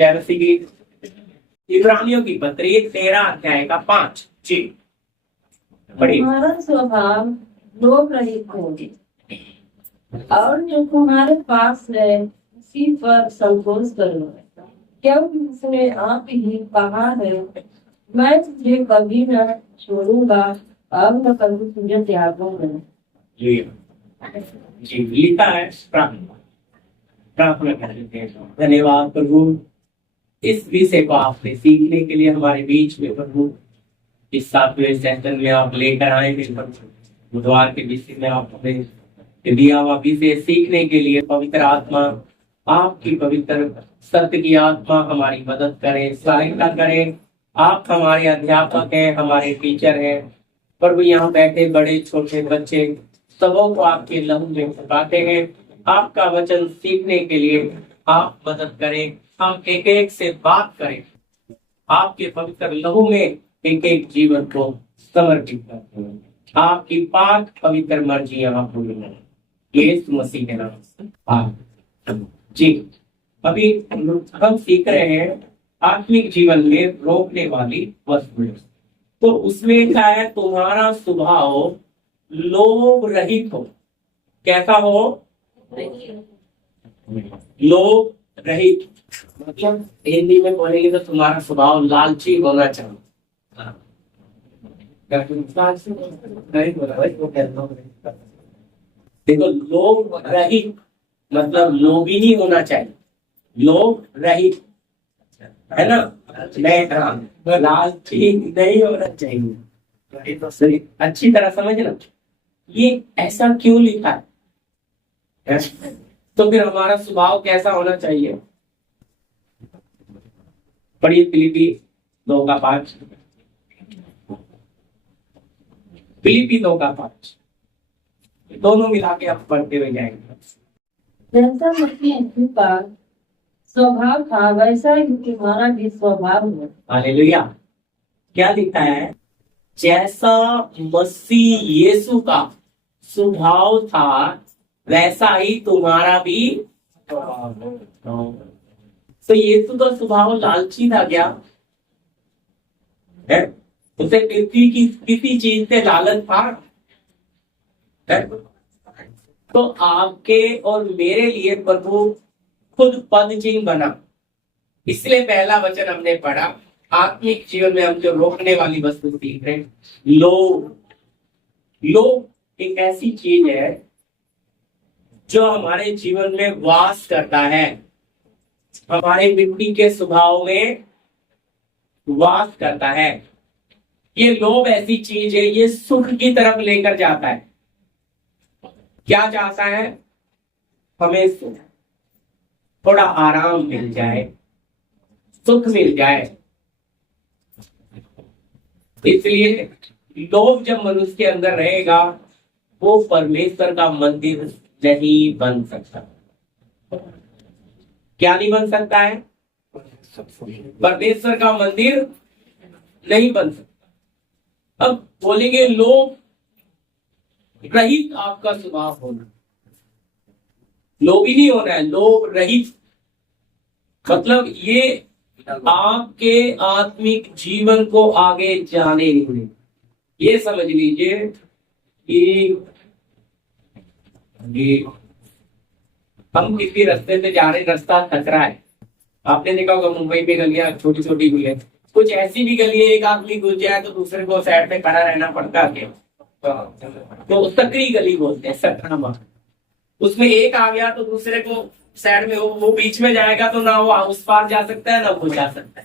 जय मसीह की। इब्रानियों की पत्री 13 अध्याय का 5 जी पढ़िए। तुम्हारा स्वभाव लोभ रहित हो और जो तुम्हारे पास है उसी पर संतोष करो, क्योंकि उसने आप ही कहा है, मैं तुझे कभी न छोड़ूंगा और न कभी तुझे त्यागूंगा। जी लिखा है प्रार्थना कर लेते हैं। धन्यवाद प्रभु, इस विषय को आपने सीखने के लिए हमारे बीच में प्रभु इस 7वें सेशन में आप लेकर आए हैं प्रभु। बुधवार के विषय में आप हमें दिया हुआ विषय सीखने के लिए पवित्र आत्मा, आपकी पवित्र सत्य की आत्मा हमारी मदद करे, सहायता करे। आप हमारे अध्यापक हैं, हमारे टीचर हैं प्रभु। यहाँ बैठे बड़े छोटे बच्चे सबों को आपके लहू में छुपाते हैं। आपका वचन सीखने के लिए आप मदद करें। हम एक एक से बात करें, आपके पवित्र लहू में एक एक जीवन को समर्पित करते हैं। आपकी पाक पवित्र मर्जी यहाँ पूरी है, यीशु मसीह के नाम से जी। अभी हम सीख रहे हैं आत्मिक जीवन में रोकने वाली वस्तुएं। तो उसमें क्या है, तुम्हारा स्वभाव लोभ रहित हो। कैसा हो? लोभ रहित मतलब हिंदी में बोलेंगे तो तुम्हारा स्वभाव लालची होना चाहिए। देखो, लोभ रहित मतलब लोभी नहीं होना चाहिए। लोभ रहित है ना, लालची नहीं होना चाहिए। तो सही अच्छी तरह समझना ये ऐसा क्यों लिखा है। तो फिर हमारा स्वभाव कैसा होना चाहिए? पढ़िए फिलिपी 2:5। फिलिपी 2:5 दोनों मिला के आप पढ़ते हुए जाएंगे। जैसा मसीह यीशु का स्वभाव था वैसा ही तुम्हारा भी स्वभाव हो। हालेलुया। क्या लिखा है? जैसा मसीह यीशु का स्वभाव था वैसा ही तुम्हारा भी स्वभाव हो। तो यीशु का स्वभाव लालची था क्या है? उसे किसी चीज से लालच था है? तो आपके और मेरे लिए प्रभु खुद पद चिन्ह बना। इसलिए पहला वचन हमने पढ़ा, आत्मिक जीवन में हम जो रोकने वाली वस्तु सीख रहे हैं, लोभ एक ऐसी चीज है जो हमारे जीवन में वास करता है, हमारे मिट्टी के स्वभाव में वास करता है। ये लोभ ऐसी चीज है, ये सुख की तरफ लेकर जाता है। क्या चाहता है? हमें थोड़ा आराम मिल जाए, सुख मिल जाए। इसलिए लोभ जब मनुष्य के अंदर रहेगा वो परमेश्वर का मंदिर नहीं बन सकता। क्या नहीं बन सकता है? परमेश्वर का मंदिर नहीं बन सकता। अब बोलेंगे लोभ रहित आपका स्वभाव होना। लोभी नहीं होना है, लोभ रहित मतलब ये आपके आत्मिक जीवन को आगे जाने नहीं देगा। ये समझ लीजिए कि हम किसी रास्ते से जा रहे, रास्ता सकरा है। आपने देखा होगा मुंबई में गलियां छोटी छोटी भी है, कुछ ऐसी भी गली है, एक आदमी घुस जाए तो दूसरे को साइड में खड़ा रहना पड़ता है। तो सकरी गली बोलते हैं, सकरा। उसमें एक आ गया तो दूसरे को साइड में वो बीच में जाएगा तो ना वो उस पार जा सकता है ना वो जा सकता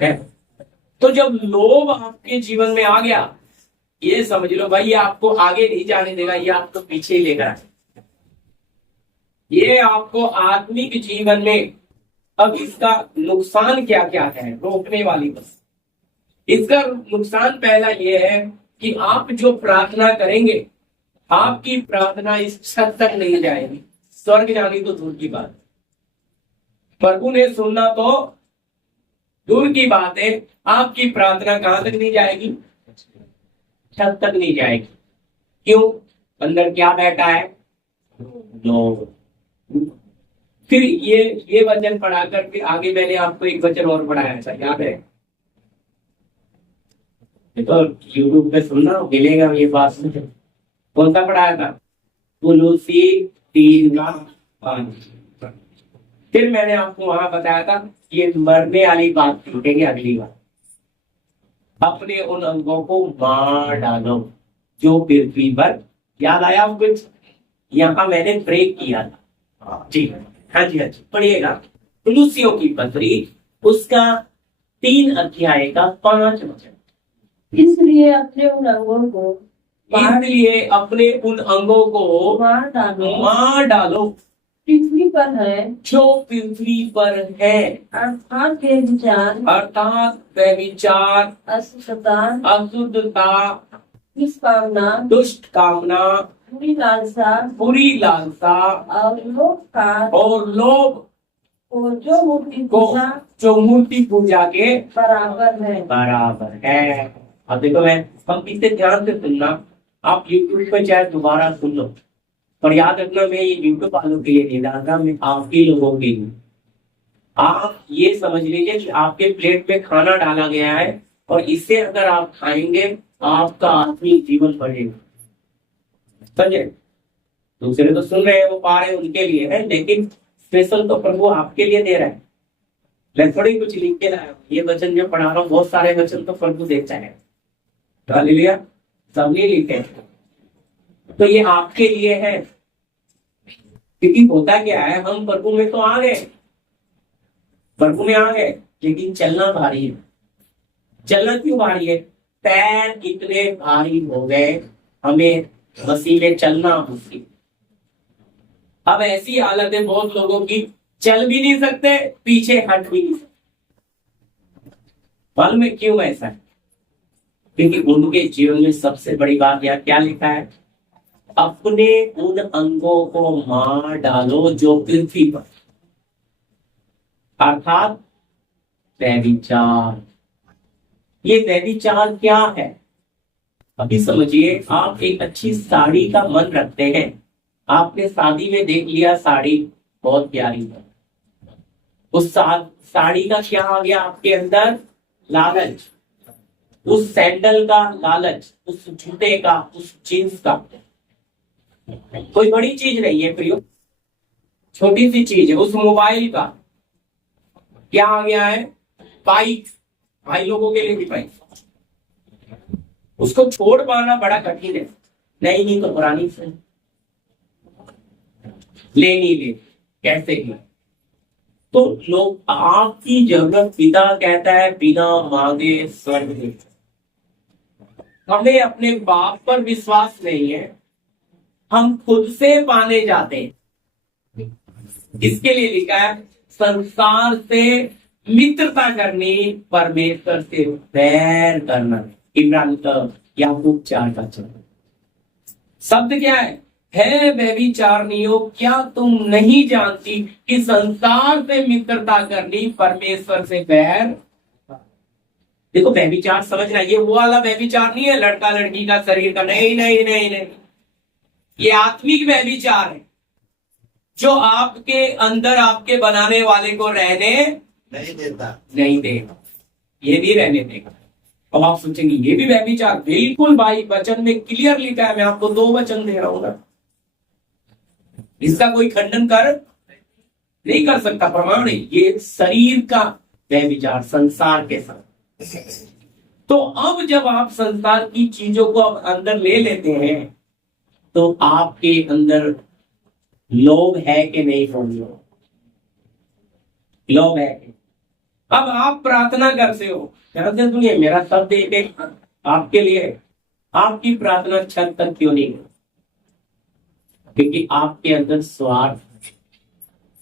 है। तो जब लोभ आपके जीवन में आ गया, ये समझ लो भाई, ये आपको आगे नहीं जाने देगा, ये आपको पीछे ही लेकर आएगा। ये आपको आत्मिक जीवन में, अब इसका नुकसान क्या क्या है रोकने वाली बस। इसका नुकसान पहला ये है कि आप जो प्रार्थना करेंगे, आपकी प्रार्थना इस छत तक नहीं जाएगी। स्वर्ग जानी तो दूर की बात, प्रभु ने सुनना तो दूर की बात है। आपकी प्रार्थना कहां तक नहीं जाएगी? छत तक नहीं जाएगी। क्यों? अंदर क्या बैठा है? लोभ। फिर ये वचन पढ़ाकर फिर आगे मैंने आपको एक वचन और पढ़ाया था, याद है? तो यूट्यूब पे सुनना मिलेगा ये बात। कौन सा पढ़ाया था? तुलसी 3:5। फिर मैंने आपको वहां बताया था ये मरने वाली बात छूटेगी अगली बार। अपने उन अंगों को मार डालो जो पृथ्वी पर, याद आया कुछ? यहाँ मैंने ब्रेक किया था जी। हाँ जी, हाँ जी, पढ़िएगा तुलसियों की पत्री, उसका 3 अध्याय का 5 वचन। इसलिए अपने उन अंगों को इसलिए अपने उन अंगों को मार डालो पृथ्वी पर है, जो पृथ्वी पर है, अर्थात व्यभिचार, अशुद्धता, दुष्कामना, दुष्ट कामना, बुरी लालसा और लोभ को जो मूर्ति पूजा के बराबर है। अब देखो मैं, हम इसे ध्यान से सुनना, आप यूट्यूब पे चाहे दोबारा सुन लो, पर याद रखना मैं ये यूट्यूब वालों के लिए नहीं डालता, मैं आपके लोगों के लिए। आप ये समझ लीजिए कि आपके प्लेट पे खाना डाला गया है और इसे अगर आप खाएंगे आपका आत्मिक जीवन बढ़ेगा। समझे? दूसरे तो सुन रहे हैं, वो पा रहे हैं, उनके लिए है, लेकिन स्पेशल तो प्रभु आपके लिए दे रहा है। मैं थोड़ी कुछ लिख के लाया, ये वचन जो पढ़ा रहा हूँ बहुत सारे वचन तो प्रभु देता है। हालेलुया, सबने लिखे, तो ये आपके लिए है। क्योंकि होता क्या है, हम प्रभु में तो आ गए, प्रभु में आ गए, लेकिन चलना भारी है। चलना क्यों भारी है? पैर इतने भारी हो गए, हमें मसीह में चलना मुश्किल। अब ऐसी हालत है बहुत लोगों की, चल भी नहीं सकते, पीछे हट भी नहीं सकते। मालूम है क्यों ऐसा है? क्योंकि उनके जीवन में सबसे बड़ी बात यह क्या लिखा है? अपने उन अंगों को मार डालो जो पृथ्वी पर, अर्थात व्यभिचार। ये व्यभिचार क्या है? अभी समझिए, आप एक अच्छी साड़ी का मन रखते हैं, आपने शादी में देख लिया साड़ी बहुत प्यारी है, उस साड़ी का क्या आ गया आपके अंदर? लालच। उस सैंडल का लालच, उस जूते का, उस जींस का। कोई बड़ी चीज नहीं है प्रियो, छोटी सी चीज है। उस मोबाइल का क्या आ गया है? बाइक। भाई लोगों के लिए भी बाइक, उसको छोड़ पाना बड़ा कठिन है। नहीं तो पुरानी से लेनी ले, कैसे की? तो लोग, आपकी जरूरत पिता कहता है बिना मांगे स्वर्ग दे। हमें अपने बाप पर विश्वास नहीं है, हम खुद से पाने जाते हैं। इसके लिए लिखा है संसार से मित्रता करनी, परमेश्वर से बैर करना। इमरान याकूब 4:4। शब्द क्या है व्यभिचारिणियों, क्या तुम नहीं जानती कि संसार से मित्रता करनी परमेश्वर से बैर? देखो व्यभिचार समझना, ये वो वाला व्यभिचार नहीं है लड़का लड़की का, शरीर का, नहीं नहीं नहीं नहीं, ये आत्मिक व्यभिचार है जो आपके अंदर आपके बनाने वाले को रहने नहीं देगा, ये नहीं रहने देगा। अब आप सोचेंगे ये भी व्यभिचार? बिल्कुल भाई, वचन में क्लियर लिखा है, मैं आपको 2 वचन दे रहा हूं, इसका कोई खंडन कर नहीं कर सकता, प्रमाण है। ये शरीर का व्यभिचार संसार के साथ। तो अब जब आप संसार की चीजों को अब अंदर ले लेते हैं तो आपके अंदर लोभ है कि नहीं? लोभ है। अब आप प्रार्थना करते हो, कहते सुनिए मेरा शब्द एक आपके लिए, आपकी प्रार्थना छत तक क्यों नहीं है? क्योंकि आपके अंदर स्वार्थ,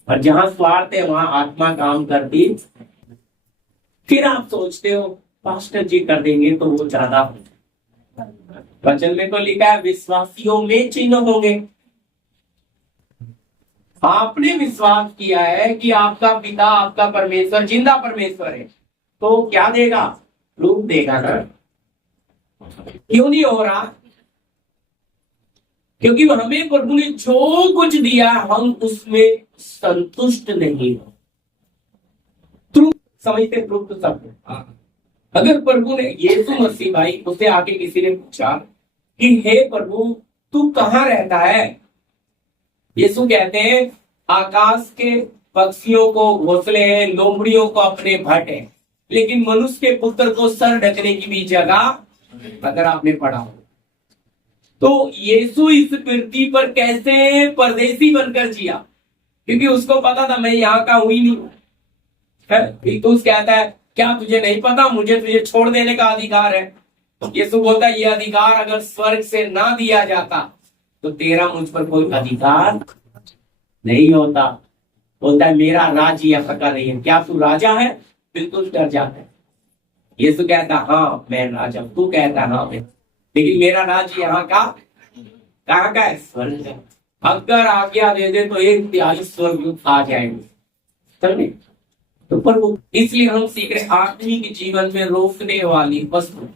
और जहां स्वार्थ है वहां आत्मा काम करती। फिर आप सोचते हो पास्टर जी कर देंगे तो वो ज्यादा। वचन में तो लिखा है विश्वासियों में चिन्ह होंगे। आपने विश्वास किया है कि आपका पिता, आपका परमेश्वर जिंदा परमेश्वर है, तो क्या देगा? रूप देगा ना। क्यों नहीं हो रहा? क्योंकि हमें प्रभु ने जो कुछ दिया हम उसमें संतुष्ट नहीं हो। तुम समझते प्रभु तो सब। अगर प्रभु ने यीशु मसीह भाई उसे आके किसी ने पूछा कि हे प्रभु तू कहाँ रहता है, यीशु कहते हैं आकाश के पक्षियों को घोंसले हैं, लोमड़ियों को अपने भट है, लेकिन मनुष्य के पुत्र को सर ढकने की भी जगह। अगर आपने पढ़ा हो तो यीशु इस पृथ्वी पर कैसे परदेसी बनकर जिया, क्योंकि उसको पता था मैं यहाँ का हुई नहीं। तो कहता है क्या तुझे नहीं पता मुझे तुझे छोड़ देने का अधिकार है। यीशु बोलता है ये अधिकार अगर स्वर्ग से ना दिया जाता तो तेरा मुझ पर कोई अधिकार नहीं होता। बोलता है मेरा राज्य यह प्रकार नहीं है। क्या तू राजा है? बिल्कुल डर जाता है। यीशु कहता हाँ मैं राजा। तू कहता हाँ मैं, लेकिन मेरा राज्य यहाँ का कहाँ का है? स्वर्ग का। अगर आज्ञा दे दे तो 1/3 स्वर्ग आ जाएंगे। समझे? तो प्रभु इसलिए हम सीख रहे आत्मिक जीवन में रोकने वाली वस्तु।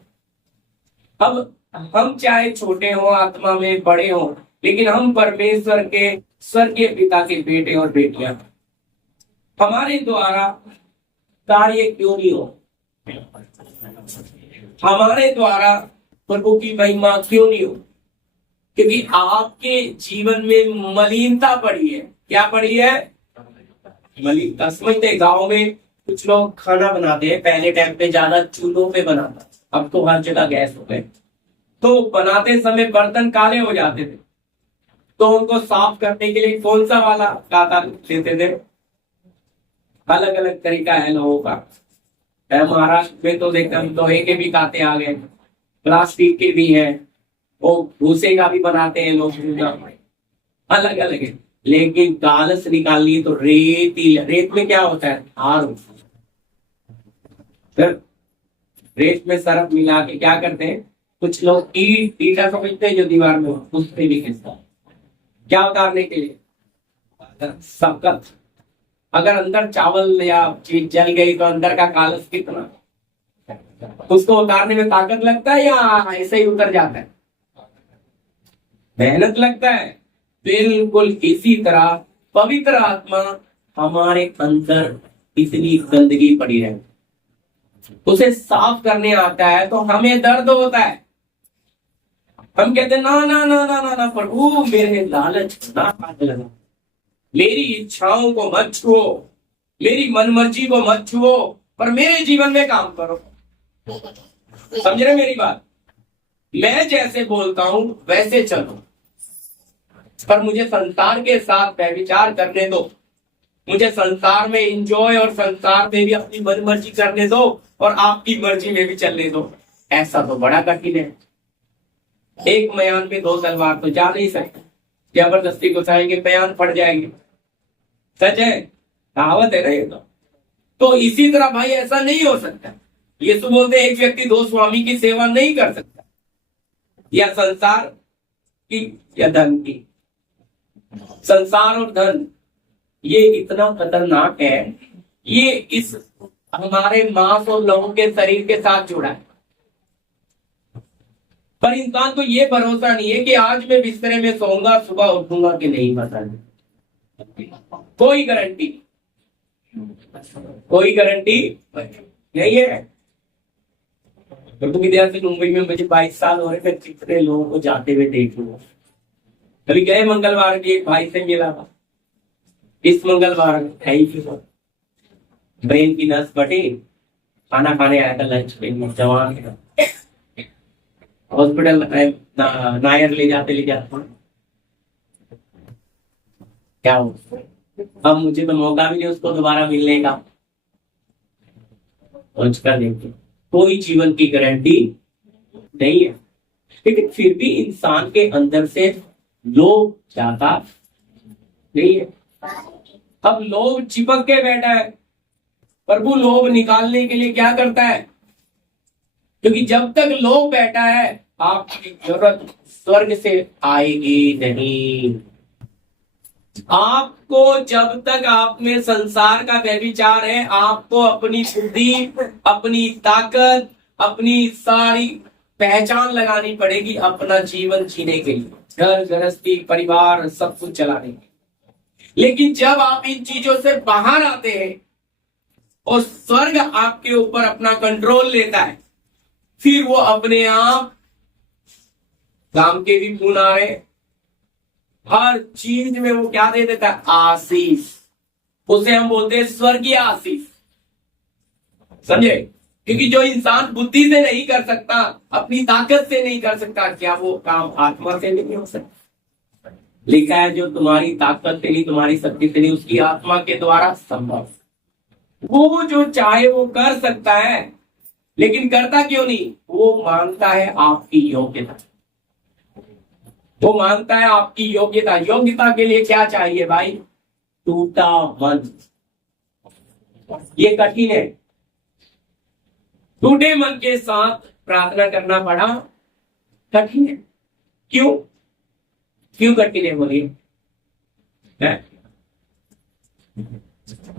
अब हम चाहे छोटे हो आत्मा में बड़े हो, लेकिन हम परमेश्वर के स्वर्गीय पिता के बेटे और बेटियां। हमारे द्वारा कार्य क्यों नहीं हो, हमारे द्वारा प्रभु की महिमा क्यों नहीं हो? क्योंकि आपके जीवन में मलिनता पड़ी है। क्या पड़ी है? मलिनता। समझते गांव में कुछ लोग खाना बनाते हैं, पहले टाइम पे ज्यादा चूल्हों पे बनाता, अब तो हर जगह गैस हो गए। तो बनाते समय बर्तन काले हो जाते थे, तो उनको साफ करने के लिए कौन सा वाला काता लेते थे? अलग अलग तरीका है लोगों का। महाराष्ट्र में तो देखते हम लोहे के भी काते आ गए, प्लास्टिक के भी हैं, वो भूसे का भी बनाते हैं लोग, अलग अलग है। लेकिन कालस निकालनी तो रेत में क्या होता है? हार। फिर रेत में सरफ मिला के क्या करते हैं कुछ लोग, ईटा समझते हैं जो दीवार में उससे भी खिंचता, क्या उतारने के लिए? सख्त। अगर अंदर चावल या चीज जल गई तो अंदर का कालस कितना, उसको उतारने में ताकत लगता है या ऐसे ही उतर जाता है? मेहनत लगता है। बिल्कुल इसी तरह पवित्र आत्मा हमारे अंदर इतनी गंदगी पड़ी है, उसे साफ करने आता है तो हमें दर्द होता है। हम कहते हैं ना ना ना ना ना ना प्रभु मेरे लालच ना लगा, मेरी इच्छाओं को मत छुओ, मेरी मनमर्जी को मत छुओ, पर मेरे जीवन में काम करो। समझ रहे मेरी बात? मैं जैसे बोलता हूं वैसे चलो, पर मुझे संसार के साथ व्यभिचार करने दो, मुझे संसार में एंजॉय और संसार में भी अपनी मनमर्जी करने दो और आपकी मर्जी में भी चलने दो। ऐसा तो बड़ा कठिन है। एक मयान पे 2 तलवार तो जा नहीं सकते, जबरदस्ती घुसाएंगे मयान फट जाएंगे। सच है, कहावत है ना ये तो इसी तरह भाई ऐसा नहीं हो सकता। यीशु बोलते एक व्यक्ति 2 स्वामी की सेवा नहीं कर सकता, या संसार की या धन की। संसार और धन ये इतना खतरनाक है, ये इस हमारे मांस और लहू के शरीर के साथ जुड़ा है। पर इंसान को ये भरोसा नहीं है कि आज मैं बिस्तरे में सोऊंगा सुबह उठूंगा कि नहीं, पता नहीं, कोई गारंटी नहीं है। तो तुम इधर से मुंबई में मुझे 22 साल हो रहे थे, कितने लोगों को जाते हुए देख लूंगा। कभी गए मंगलवार के एक भाई से मिला था, इस मंगलवार है ही ब्रेन की नस फटी, खाना खाने आया था लंच पे, जवान हॉस्पिटल नायर ले जाते क्या हो। अब मुझे तो मौका भी नहीं उसको दोबारा मिलने का। देखिए कोई जीवन की गारंटी नहीं है, लेकिन फिर भी इंसान के अंदर से लोभ जाता नहीं है। अब लोभ चिपक के बैठा है। प्रभु लोभ निकालने के लिए क्या करता है? क्योंकि जब तक लोभ बैठा है आपकी जरूरत स्वर्ग से आएगी नहीं। आपको जब तक आप में संसार का व्यभिचार है, आपको अपनी बुद्धि, अपनी ताकत, अपनी सारी पहचान लगानी पड़ेगी अपना जीवन जीने के लिए। घर गृहस्थी परिवार सब कुछ चलाने के। लेकिन जब आप इन चीजों से बाहर आते हैं और स्वर्ग आपके ऊपर अपना कंट्रोल लेता है, फिर वो अपने आप काम के भी गुण आ रहे, हर चीज में वो क्या दे देता है, आशीष। उसे हम बोलते हैं स्वर्गीय आशीष, समझे? क्योंकि जो इंसान बुद्धि से नहीं कर सकता, अपनी ताकत से नहीं कर सकता, क्या वो काम आत्मा से नहीं हो सकता? लिखा है जो तुम्हारी ताकत से नहीं, तुम्हारी शक्ति से नहीं, उसकी आत्मा के द्वारा संभव। वो जो चाहे वो कर सकता है, लेकिन करता क्यों नहीं? वो मानता है आपकी योग्यता, वो मानता है आपकी योग्यता। योग्यता के लिए क्या चाहिए भाई? टूटा मन। ये कठिन है। टूटे मन के साथ प्रार्थना करना बड़ा कठिन है। क्यों? क्यों कठिन है बोलिए?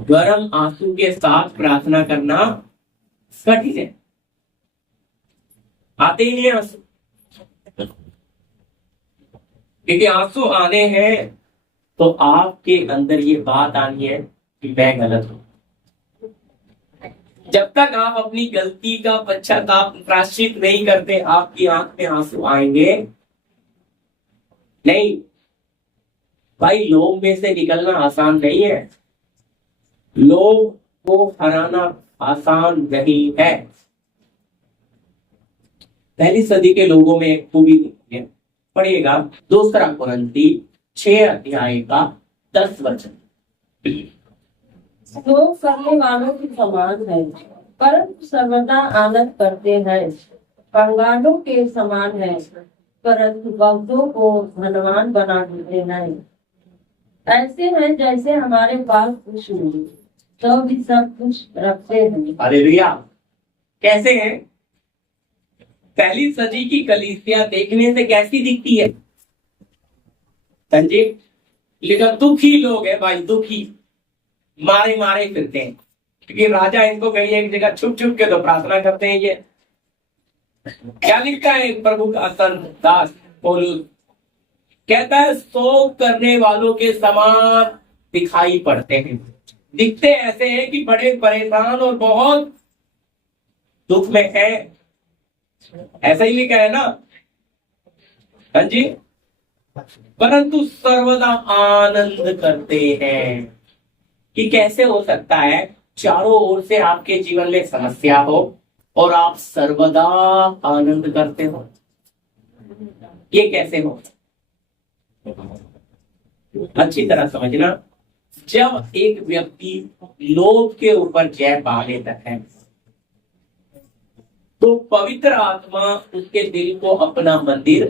गरम आंसू के साथ प्रार्थना करना कठिन है। आते ही नहीं आंसू, क्योंकि आंसू आने हैं तो आपके अंदर ये बात आनी है कि मैं गलत हूं। जब तक आप अपनी गलती का पश्चाताप प्रायश्चित नहीं करते, आपकी आंख में आंसू आएंगे नहीं। भाई लोग में से निकलना आसान नहीं है, लोग को हराना आसान नहीं है। पहली सदी के लोगों में एक खूबी है, पढ़िएगा 2 कुरिन्थी 6 अध्याय का 10 वचन। लोग करने वालों के समान है, परंतु सर्वदा आनंद करते हैं। कंगालों के समान है, परंतु भक्तों को धनवान बना देते हैं। ऐसे हैं जैसे हमारे पास कुछ नहीं तो भी सब कुछ रखते हैं। हालेलुया। कैसे हैं? पहली सदी की कलीसिया देखने से कैसी दिखती है? संजीव, लेकिन दुखी लोग है भाई, दुखी, मारे मारे फिरते हैं, क्योंकि राजा इनको कहीं एक जगह छुप छुप के तो प्रार्थना करते हैं। ये क्या लिखता है प्रभु का संत दास पौलुस? कहता है शोक करने वालों के समान दिखाई पड़ते हैं। दिखते ऐसे हैं कि बड़े परेशान और बहुत दुख में है। ऐसा ही लिखा है ना? हाँ जी। परंतु सर्वदा आनंद करते हैं। कि कैसे हो सकता है चारों ओर से आपके जीवन में समस्या हो और आप सर्वदा आनंद करते हो? ये कैसे हो? अच्छी तरह समझना, जब एक व्यक्ति लोभ के ऊपर जय पा लेता है तो पवित्र आत्मा उसके दिल को अपना मंदिर,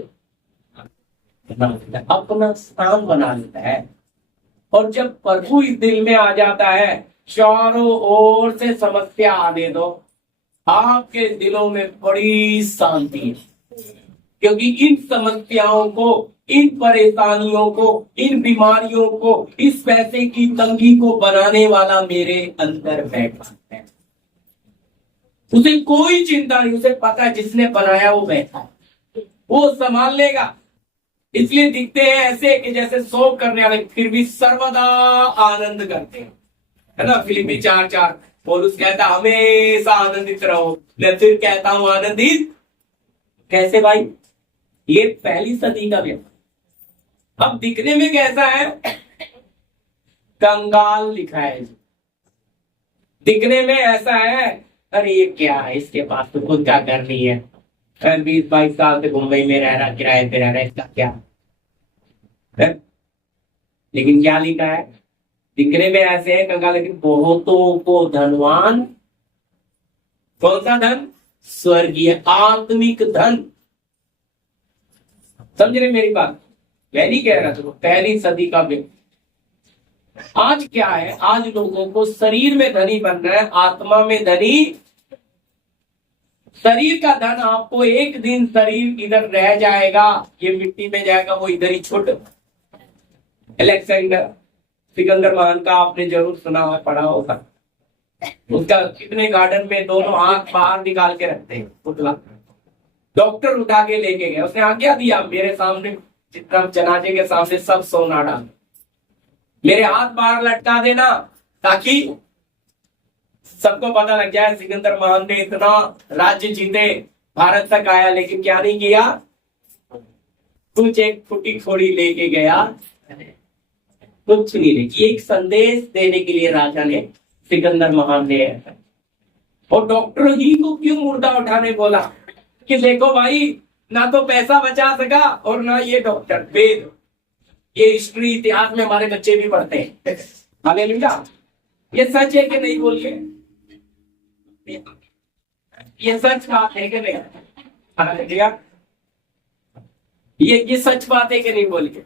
अपना स्थान बना लेता है। और जब प्रभु इस दिल में आ जाता है, चारों ओर से समस्या आने दो, आपके दिलों में बड़ी शांति है। क्योंकि इन समस्याओं को, इन परेशानियों को, इन बीमारियों को, इस पैसे की तंगी को बनाने वाला मेरे अंदर बैठा है। उसे कोई चिंता नहीं, उसे पता है जिसने बनाया वो बैठा है, वो संभाल लेगा। इसलिए दिखते हैं ऐसे कि जैसे शोक करने वाले, फिर भी सर्वदा आनंद करते हैं, है ना? फिलिप्पी 4:4 पौलुस कहता हमेशा आनंदित रहो। मैं फिर कहता हूं आनंदित। कैसे भाई? ये पहली सदी का व्यक्ति। अब दिखने में कैसा है? कंगाल लिखा है। दिखने में ऐसा है, अरे ये क्या है, इसके पास तो खुद क्या करनी है, 20-22 साल से मुंबई में रह रहा, किराए पे रह रहा, इसका क्या है? लेकिन क्या लिखा है? दिखने में ऐसे है कंगाल, लेकिन बहुतों को धनवान। कौन सा धन? स्वर्गीय आत्मिक धन। समझ रहे मेरी बात? मैं नहीं कह रहा तुम, पहली सदी का व्यक्ति। आज क्या है? आज लोगों को शरीर में धनी बनना है, आत्मा में धनी। शरीर का धन आपको एक दिन शरीर इधर रह जाएगा, ये मिट्टी में जाएगा, वो इधर ही छुट। अलेक्जेंडर सिकंदर महान का आपने जरूर सुना है, पढ़ा होगा। उसका कितने गार्डन में दोनों हाथ बाहर निकाल के रखते हैं पुतला। डॉक्टर उठा के लेके गया, उसने आज्ञा दिया मेरे सामने जितना जनाजे के सामने सब सोना डाल, मेरे हाथ बाहर लटका देना ताकि सबको पता लग जाए सिकंदर महान ने इतना राज्य जीते, भारत तक आया, लेकिन क्या नहीं किया, कुछ एक फुटी खोड़ी लेके गया, कुछ नहीं लेके। एक संदेश देने के लिए राजा ने, सिकंदर महान ने, और डॉक्टर ही को क्यों मुर्दा उठाने बोला कि देखो भाई, ना तो पैसा बचा सका और ना ये डॉक्टर, वेद, ये हिस्ट्री इतिहास में हमारे बच्चे भी पढ़ते हैं। हालेलुया। ये सच है कि नहीं बोलिए, ये सच बात है कि नहीं? हालेलुया। ये सच बात है कि नहीं बोलिए,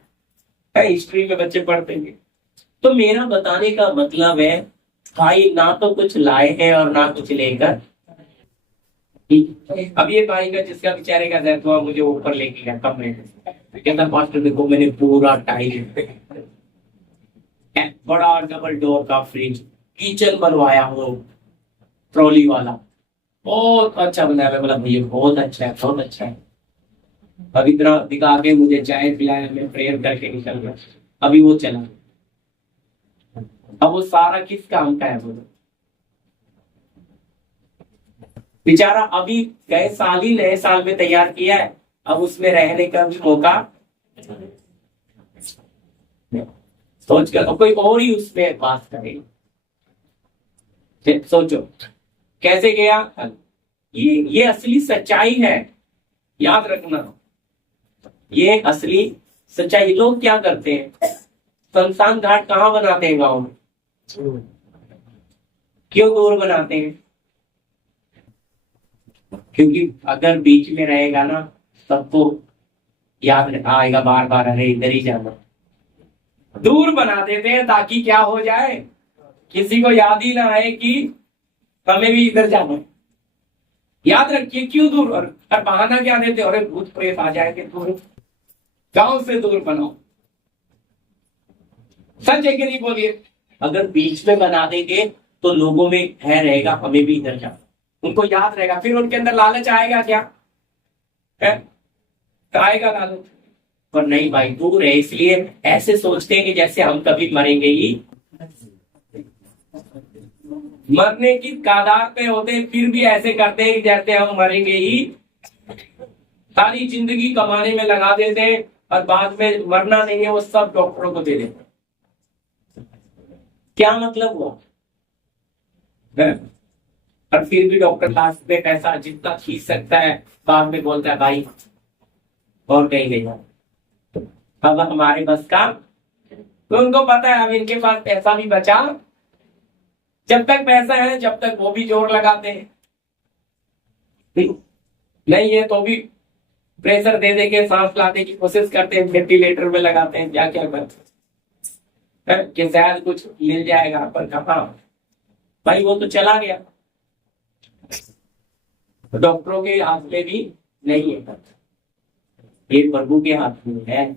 हिस्ट्री में बच्चे पढ़ते हैं। तो मेरा बताने का मतलब है भाई, ना तो कुछ लाए हैं और ना कुछ लेकर। अब ये भाई का, जिसका बेचारे का डेथ हुआ, मुझे ऊपर लेके गया कमरे में, कहता पास्टर देखो मैंने पूरा टाइल, बड़ा डबल डोर का फ्रिज, किचन बनवाया हो ट्रॉली वाला, बहुत अच्छा बनाया। मैं बोला भैया बहुत अच्छा है, बहुत अच्छा है। अब इतना दिखा के मुझे चाय पिलाया, मैं प्रेयर करके निकल गया। अभी वो चला, अब वो सारा किस काम का है बोलो? बेचारा अभी गए साल ही नए साल में तैयार किया है, अब उसमें रहने का भी मौका सोच कर कोई और ही उसमें बात करे। सोचो कैसे गया। ये असली सच्चाई है, याद रखना, ये असली सच्चाई। लोग क्या करते हैं, शमशान घाट कहाँ बनाते हैं गांव में? क्यों दूर बनाते हैं? क्योंकि अगर बीच में रहेगा ना, सबको याद आएगा बार बार, अरे इधर ही जाना। दूर बना देते हैं ताकि क्या हो जाए, किसी को याद ही ना आए कि हमें भी इधर जाना है। याद रखिए, क्यों दूर? और बहाना क्या देते, अरे भूत प्रेत आ जाएंगे, दूर, गांव से दूर बनाओ। सच है कि नहीं बोलिए? अगर बीच में बना देंगे तो लोगों में है रहेगा हमें भी इधर जाना, उनको याद रहेगा, फिर उनके अंदर लालच आएगा। क्या है? आएगा लालच। पर नहीं भाई, दूर है, इसलिए ऐसे सोचते हैं कि जैसे हम कभी मरेंगे ही, मरने की कगार पे होते, फिर भी ऐसे करते हैं जैसे हम मरेंगे ही। सारी जिंदगी कमाने में लगा देते हैं और बाद में मरना नहीं है वो सब डॉक्टरों को दे देते। क्या मतलब हुआ? और फिर भी डॉक्टर लास्ट में पैसा जितना खींच सकता है, बाद में बोलता है भाई और कहीं नहीं जाए। अब हमारे बस का, तो उनको पता है अब इनके पास पैसा भी बचा, जब तक पैसा है जब तक वो भी जोर लगाते हैं, नहीं है तो भी प्रेशर दे दे के सांस लाने की कोशिश करते हैं, वेंटिलेटर में लगाते हैं, क्या क्या करते हैं कि शायद कुछ मिल जाएगा, पर कहाँ भाई, वो तो चला गया। डॉक्टरों के हाथ में भी नहीं है, ये प्रभु के हाथ में है।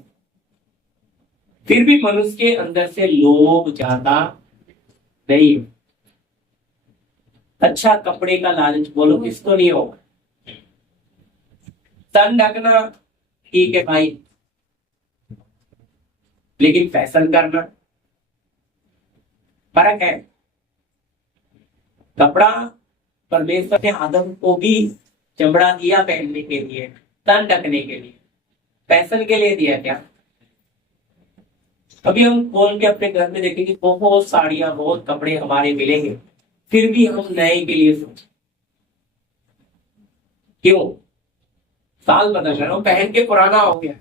फिर भी मनुष्य के अंदर से लोभ ज्यादा नहीं। अच्छा कपड़े का लालच बोलो किसको नहीं होगा? तन ढकना ठीक है भाई, लेकिन फैशन करना फर्क है। कपड़ा परमेश्वर ने आदम को भी चमड़ा दिया पहनने के लिए, तन ढकने के लिए, फैशन के लिए दिया क्या? अभी हम खोल के अपने घर में देखेंगे बहुत साड़ियां, बहुत कपड़े हमारे मिलेंगे, फिर भी हम नए के लिए सोचें। क्यों? साल बदल रहा है, पहन के पुराना हो गया,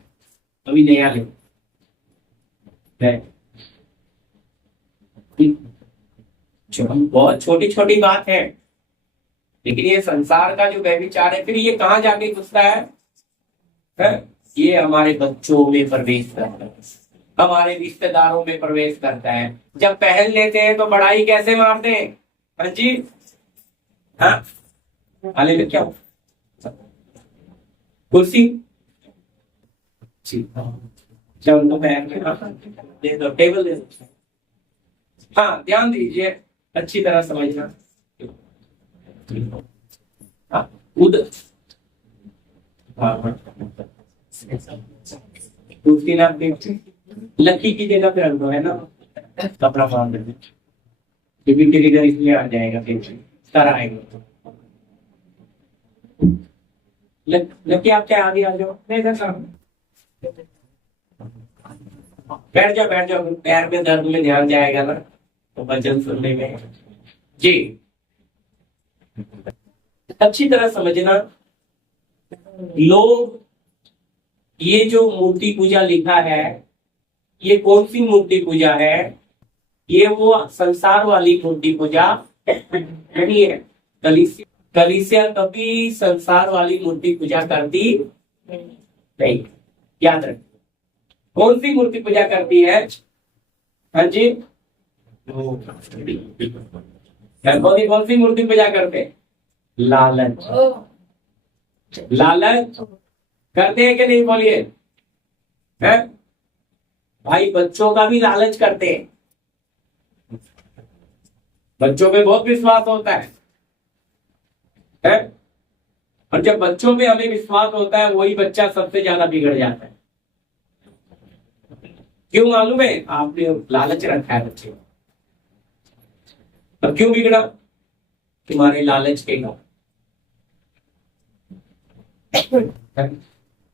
अभी नया ले। बहुत छोटी छोटी बात है, लेकिन ये संसार का जो व्यभिचार है, फिर ये कहाँ जाके घुसता है? ये हमारे बच्चों में प्रवेश करता है, हमारे रिश्तेदारों में प्रवेश करता है। जब पहन लेते हैं तो बड़ाई कैसे मारते हैं? हाँ जी, हाँ हाले में क्या हो? कुर्सी जब उनको बैठ के दे दो, टेबल दे दो। हाँ ध्यान दीजिए, अच्छी तरह समझना। हाँ उधर, हाँ कुर्सी स्किन आप देखते लकी की जगह पे रख दो, है ना, कपड़ा बांध देते, क्योंकि फिर इधर इसलिए आ जाएगा, फिर सर आएगा। लकी आप क्या आगे आ जाओ, नहीं इधर सर बैठ जाओ, बैठ जाओ, पैर में दर्द में ध्यान जाएगा ना, तो भजन सुनने में जी। अच्छी तरह समझना, लोग ये जो मूर्ति पूजा लिखा है, ये कौन सी मूर्ति पूजा है? ये वो संसार वाली मूर्ति पूजा नहीं है। कलीसिया कभी संसार वाली मूर्ति पूजा करती नहीं, याद रख। कौन सी मूर्ति पूजा करती है? हाँ जी, कौन सी मूर्ति पूजा करते? लालच। लालच करते हैं कि नहीं, बोलिए? है भाई, बच्चों का भी लालच करते हैं, बच्चों पे बहुत विश्वास होता है? और जब बच्चों पे हमें विश्वास होता है, वही बच्चा सबसे ज्यादा बिगड़ जाता है। क्यों मालूम है? आपने लालच रखा है बच्चे को। अब क्यों बिगड़ा? तुम्हारे लालच के कारण।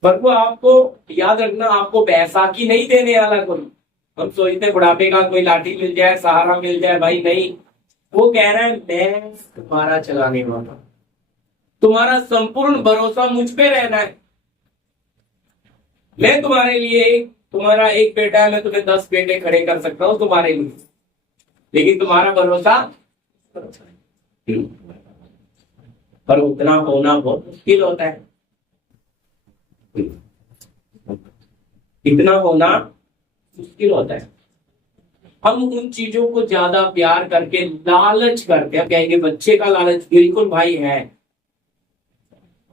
पर वो आपको याद रखना, आपको बैसाखी नहीं देने वाला कोई। हम सोचते बुढ़ापे का कोई लाठी मिल जाए, सहारा मिल जाए, भाई नहीं। वो कह रहा है मैं तुम्हारा चलाने वाला, तुम्हारा संपूर्ण भरोसा मुझ पे रहना है। मैं तुम्हारे लिए, तुम्हारा एक बेटा है, मैं तुम्हें 10 बेटे खड़े कर सकता हूं तुम्हारे लिए, लेकिन तुम्हारा भरोसा पर उतना होना बहुत मुश्किल होता है। इतना होना मुश्किल होता है। हम उन चीजों को ज्यादा प्यार करके लालच करते हैं। कहेंगे बच्चे का लालच, बिल्कुल भाई है,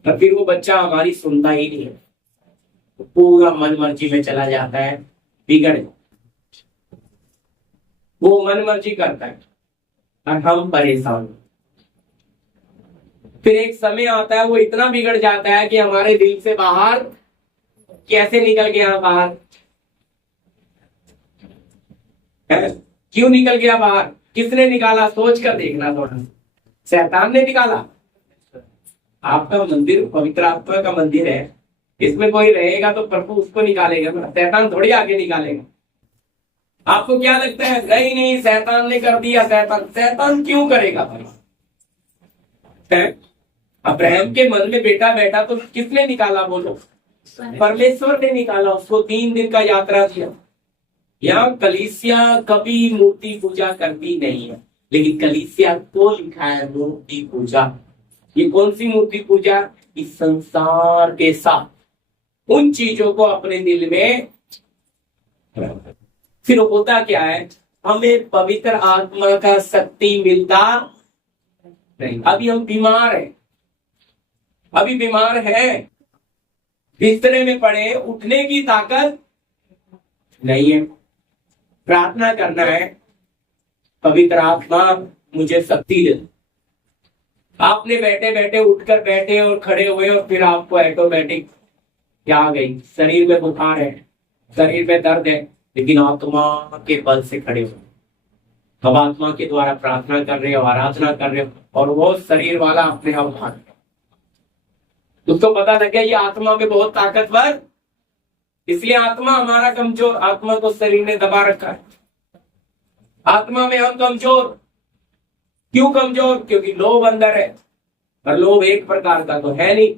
तो फिर वो बच्चा हमारी सुनता ही नहीं है, पूरा मन मर्जी में चला जाता है, बिगड़, वो मन मर्जी करता है और हम परेशान। फिर एक समय आता है वो इतना बिगड़ जाता है कि हमारे दिल से बाहर कैसे निकल गया बाहर? क्यों निकल गया बाहर? किसने निकाला? सोच कर देखना थोड़ा। शैतान ने निकाला? आपका मंदिर पवित्र आत्मा का मंदिर है, इसमें कोई रहेगा तो प्रभु उसको निकालेगा ना, शैतान थोड़ी आगे निकालेगा। आपको क्या लगता है? नहीं नहीं, शैतान ने कर दिया। शैतान क्यों करेगा भाई? अब्राहम के मन में बेटा बैठा तो किसने निकाला? बोलो, परमेश्वर ने निकाला। उसको 3 दिन का यात्रा दिया। यहाँ कलीसिया कभी मूर्ति पूजा करती नहीं है, लेकिन कलीसिया को लिखा है मूर्ति पूजा। ये कौन सी मूर्ति पूजा? इस संसार के साथ उन चीजों को अपने दिल में। फिर होता क्या है? हमें पवित्र आत्मा का शक्ति मिलता नहीं। अभी हम बीमार हैं, अभी बीमार है, बिस्तरे में पड़े, उठने की ताकत नहीं है। प्रार्थना करना है, पवित्र आत्मा मुझे शक्ति दे। आपने बैठे बैठे उठकर बैठे और खड़े हुए, और फिर आपको ऑटोमेटिक क्या आ गई? शरीर में बुखार है, शरीर में दर्द है, लेकिन आत्मा के बल से खड़े हो। अब आत्मा के द्वारा प्रार्थना कर रहे हो, आराधना कर रहे हो, और वो शरीर वाला अपने आप भाग गया। उसको पता लग गया ये आत्मा में बहुत ताकतवर, इसलिए आत्मा हमारा कमजोर। आत्मा को शरीर ने दबा रखा है, आत्मा में हम कमजोर। क्यों कमजोर? क्योंकि लोभ अंदर है, पर लोभ एक प्रकार का तो है नहीं।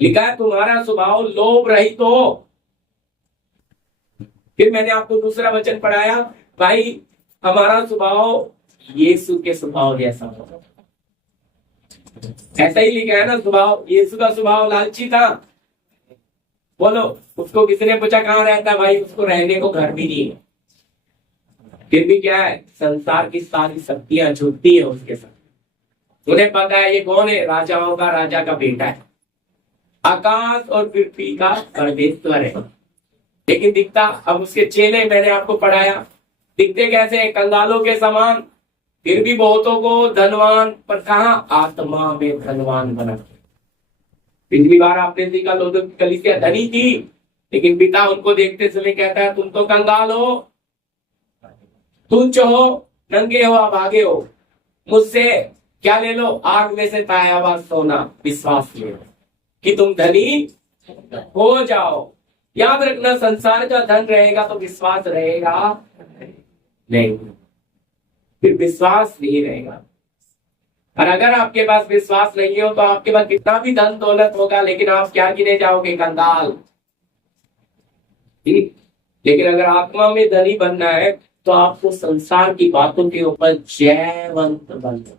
लिखा है तुम्हारा स्वभाव लोभ रहित हो। फिर मैंने आपको दूसरा वचन पढ़ाया, भाई हमारा स्वभाव यीशु के स्वभाव जैसा हो। ऐसा ही लिखा है ना, स्वभाव यीशु का स्वभाव लालची था। बोलो, उसको किसने पूछा कहाँ रहता है? भाई उसको रहने को घर भी नहीं है, फिर भी क्या है? संसार की सारी शक्तियां जुटती है उसके साथ। उन्हें पता है ये कौन है? राजाओं का राजा का बेटा है, आकाश और पृथ्वी का परमेश्वर है। लेकिन दिखता, अब उसके चेले मैंने आपको पढ़ाया, दिखते कैसे हैं? कंगालों के समान, फिर भी बहुतों को धनवान, पर कहाँ? आत्मा में धनवान बना। पिछली बार आपने देखा लोगों की कलीसिया धनी थी, लेकिन पिता उनको देखते समय कहता है तुम तो कंगाल हो, तुच्छ हो, नंगे हो, अभागे हो, मुझसे क्या ले लो, आग में से ताया हुआ सोना विश्वास ले लो कि तुम धनी हो जाओ। याद रखना, संसार का धन रहेगा तो विश्वास रहेगा नहीं, फिर विश्वास नहीं रहेगा। और अगर आपके पास विश्वास नहीं हो तो आपके पास कितना भी धन दौलत होगा, लेकिन आप क्या गिने जाओगे, कंगाल। ठीक? लेकिन अगर आत्मा में धनी बनना है तो आपको संसार की बातों के ऊपर जयवंत बनना।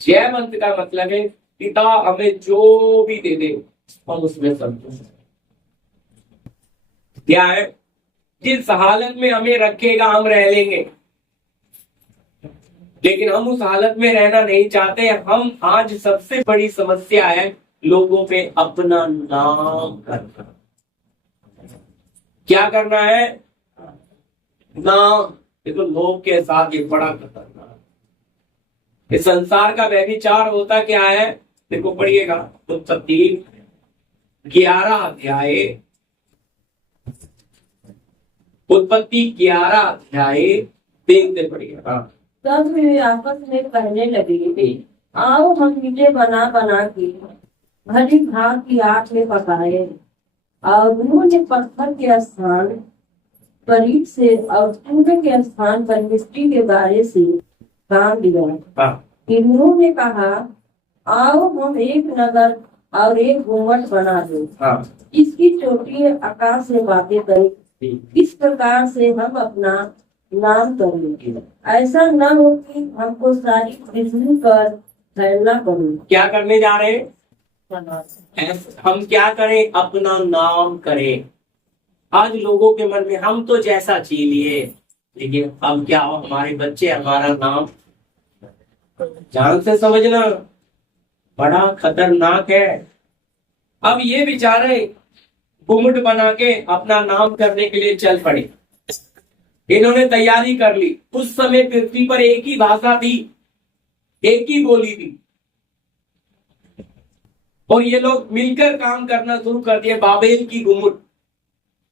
जयवंत का मतलब है पिता हमें जो भी दे दे हम उसमें संतुष्ट हैं। क्या है, जिस हालत में हमें रखेगा हम रह लेंगे, लेकिन हम उस हालत में रहना नहीं चाहते। हम आज सबसे बड़ी समस्या है लोगों पे अपना नाम करना। क्या करना है, नाम। देखो लोग के साथ ये बड़ा खतरनाक, इस संसार का व्यभिचार होता क्या है, देखो पढ़िएगा उत्पत्ति 11 अध्याय, उत्पत्ति 11 अध्याय 3 से पढ़िएगा। हाँ। तब वे आपस में कहने लगे, आओ हम मीठे बना बना के भली भाग की आग में पकाए। और उन्होंने पत्थर के स्थान करीब से और चूल्हे के स्थान पर मिट्टी के गारे से काम लिया। इन्होंने कहा, आओ हम एक नगर और एक गुम्बद बना दो, इसकी चोटी आकाश से बातें करें, इस प्रकार से हम अपना नाम करेंगे। ऐसा न हो कि हमको सारी पृथ्वी पर फैलना पड़े। क्या करने जा रहे हैं, हम क्या करें, अपना नाम करें। आज लोगों के मन में हम तो जैसा जी लिए, लेकिन अब क्या हो, हमारे बच्चे हमारा नाम, ध्यान से समझना, बड़ा खतरनाक है। अब ये बेचारे गुम्बद बना के अपना नाम करने के लिए चल पड़े। इन्होंने तैयारी कर ली। उस समय पृथ्वी पर एक ही भाषा थी, एक ही बोली थी, और ये लोग मिलकर काम करना शुरू कर दिए। बाबेल की गुम्बद,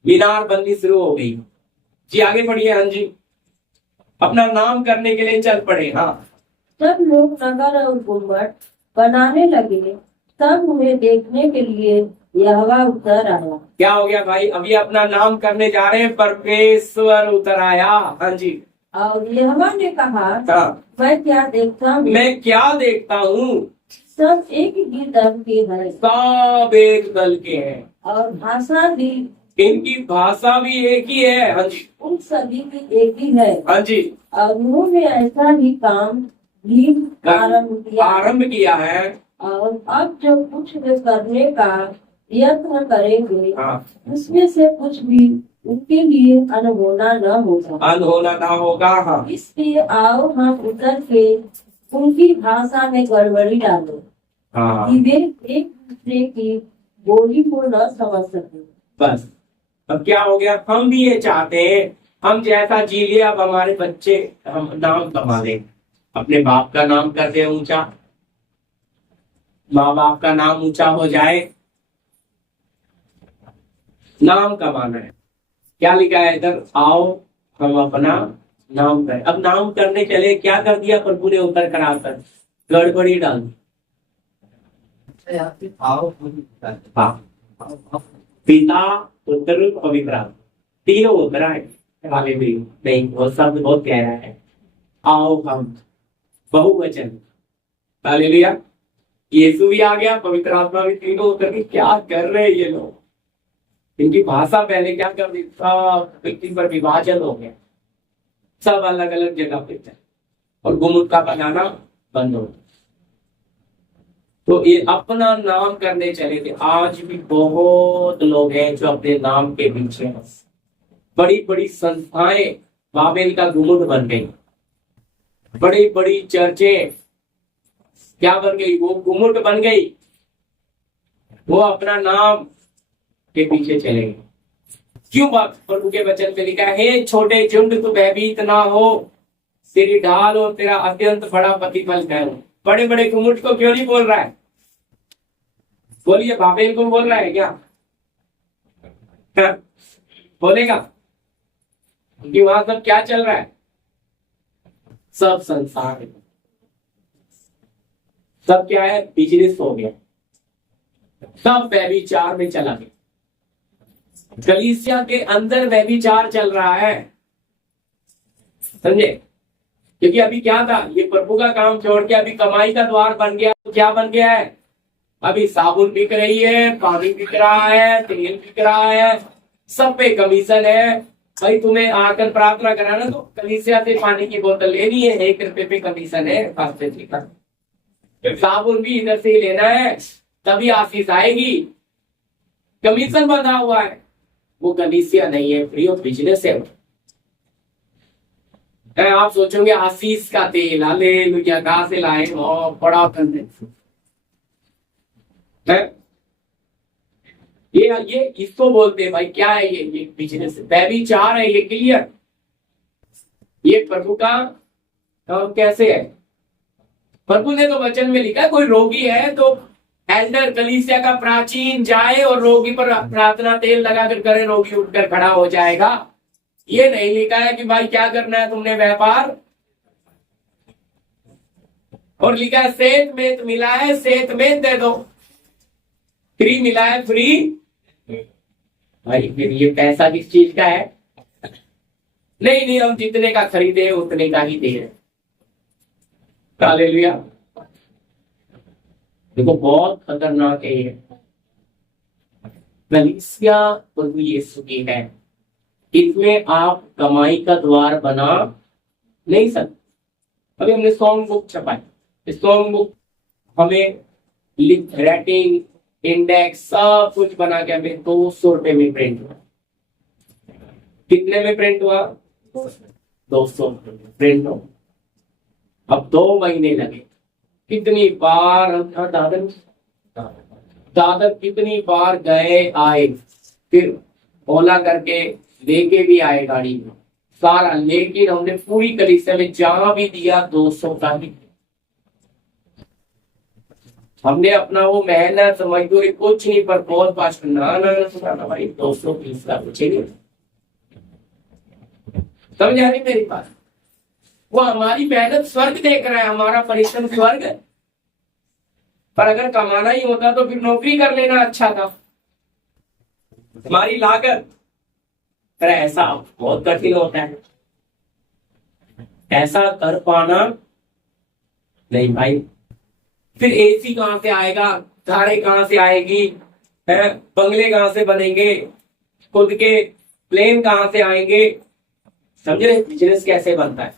मीनार बननी शुरू हो गई। जी आगे बढ़िए। हाँ जी, अपना नाम करने के लिए चल पड़े। हाँ, सब लोग नगर और गुम्बद बनाने लगे। तब उन्हें देखने के लिए यहोवा उतर आया। क्या हो गया भाई, अभी अपना नाम करने जा रहे हैं, परमेश्वर उतर आया। हाँ जी। और यहोवा ने कहा, मैं क्या देखता हूँ, मैं क्या देखता हूँ, सब एक ही दल के हैं, सब एक दल के हैं, और भाषा भी, इनकी भाषा भी एक ही है। हाँ जी, उन सभी की एक ही है। हाँ जी, और उन्होंने ऐसा ही काम भी आरंभ किया है। और अब जो कुछ वे करने का यत्न करेंगे, उसमें से कुछ भी उनके लिए अनहोना न होगा, अनहोना ना होगा। हाँ, इसलिए आओ हम उतर के उनकी भाषा में गड़बड़ी डालो, कि वे एक दूसरे की बोली को न समझ सके। बस अब क्या हो गया, हम भी ये चाहते हैं, हम जैसा जी लिए, अब हमारे बच्चे हम नाम कमा लें, अपने बाप का नाम कर दे ऊंचा, माँ बाप का नाम ऊंचा हो जाए, नाम कमाना है। क्या लिखा है इधर, आओ हम अपना नाम करें। अब नाम करने चले, क्या कर दिया प्रभु ने उतर कर आकर, गड़बड़ी डाल दी। पिता पुत्र पवित्र आत्मा, तीनों उतरा है। नहीं, वो शब्द बहुत गहरा है। आओ हम, बहुवचन, हालेलुया। यीशु भी आ गया, पवित्र आत्मा भी, तीनों उतर के क्या कर रहे हैं ये लोग। इनकी भाषा पहले क्या कर दी, सब पृथ्वी पर विभाजन हो गया, सब अलग अलग जगह पे थे, और गुम्बद का बनाना बंद हो गया। तो ये अपना नाम करने चले थे। आज भी बहुत लोग हैं जो अपने नाम के पीछे हैं। बड़ी बड़ी संस्थाएं बाबेल का गुम्बद बन गई, बड़ी बड़ी चर्चें क्या बन गई, वो गुम्बद बन गई, वो अपना नाम के पीछे चले गए। क्यों? बात प्रभु के वचन पे लिखा है, हे छोटे झुंड तू भयभीत ना हो, तेरी ढाल और तेरा अत्यंत बड़ा प्रतिफल है। बड़े बड़े गुम्बद को क्यों नहीं बोल रहा है? बोलिए, बाबेल को बोल रहा है क्या? बोलेगा कि वहां सब क्या चल रहा है? सब संसार है, सब क्या है, बिजनेस हो गया, सब व्यभिचार में चला गया। कलीसिया के अंदर व्यभिचार चल रहा है, समझे? क्योंकि अभी क्या था, ये प्रभु का काम छोड़ के अभी कमाई का द्वार बन गया। तो क्या बन गया है? अभी साबुन बिक रही है, पानी बिक रहा है, तेल बिक रहा है, सब पे कमीशन है। भाई तुम्हें आकर प्रार्थना कराना तो कलीसिया से पानी की बोतल लेनी है, 1 रुपए पे कमीशन है। फास्टे जी का साबुन भी इधर से ही लेना है, तभी आशीष आएगी। कमीशन बंधा हुआ है। वो कलीसिया नहीं है, फ्री ऑफ बिजनेस है। आप सोचोगे आशीष का तेल, हालेलुया, कहां से लाए? बड़ा करने ये इसको बोलते हैं भाई, क्या है ये बिजनेस, व्यभिचार है ये, क्लियर। ये प्रभु का काम कैसे है? प्रभु ने तो वचन में लिखा, कोई रोगी है तो एल्डर कलीसिया का प्राचीन जाए और रोगी पर प्रार्थना तेल लगाकर करे, रोगी उठकर खड़ा हो जाएगा। ये नहीं लिखा है कि भाई क्या करना है तुमने, व्यापार। और लिखा है सेत में मिला है, सेत में दे दो, फ्री मिला है, फ्री। भाई फिर ये पैसा किस चीज का है? नहीं, हम जितने का खरीदे उतने का ही दे रहे। हालेलुया। देखो बहुत खतरनाक है ये। कलीसिया प्रभु यीशु की है, इसमें आप कमाई का द्वार बना नहीं सकते। अभी हमने सॉन्ग बुक छपाई, सॉन्ग बुक हमें रेटिंग, इंडेक्स सब कुछ बना के हमें 200 रुपए में प्रिंट हुआ। कितने में प्रिंट हुआ? 200 प्रिंट हो। अब 2 महीने लगे। कितनी बार दादर कितनी बार गए आए, फिर ओला करके लेके भी आए गाड़ी में सारा, लेकिन हमने पूरी कलीसिया में जहां भी दिया 200 का ही। हमने अपना वो मेहनत मजदूरी कुछ नहीं, पर बहुत पास ना भाई 220 का कुछ नहीं। समझ आ रही मेरी बात? वो हमारी मेहनत स्वर्ग देख रहा है, हमारा परिश्रम स्वर्ग है। पर अगर कमाना ही होता तो फिर नौकरी कर लेना अच्छा था। हमारी लागत, पर ऐसा बहुत कठिन होता है, ऐसा कर पाना नहीं भाई। फिर एसी कहां से आएगा, कारें कहां से आएगी, बंगले कहां से बनेंगे, खुद के प्लेन कहां से आएंगे? समझ रहे? बिजनेस कैसे बनता है?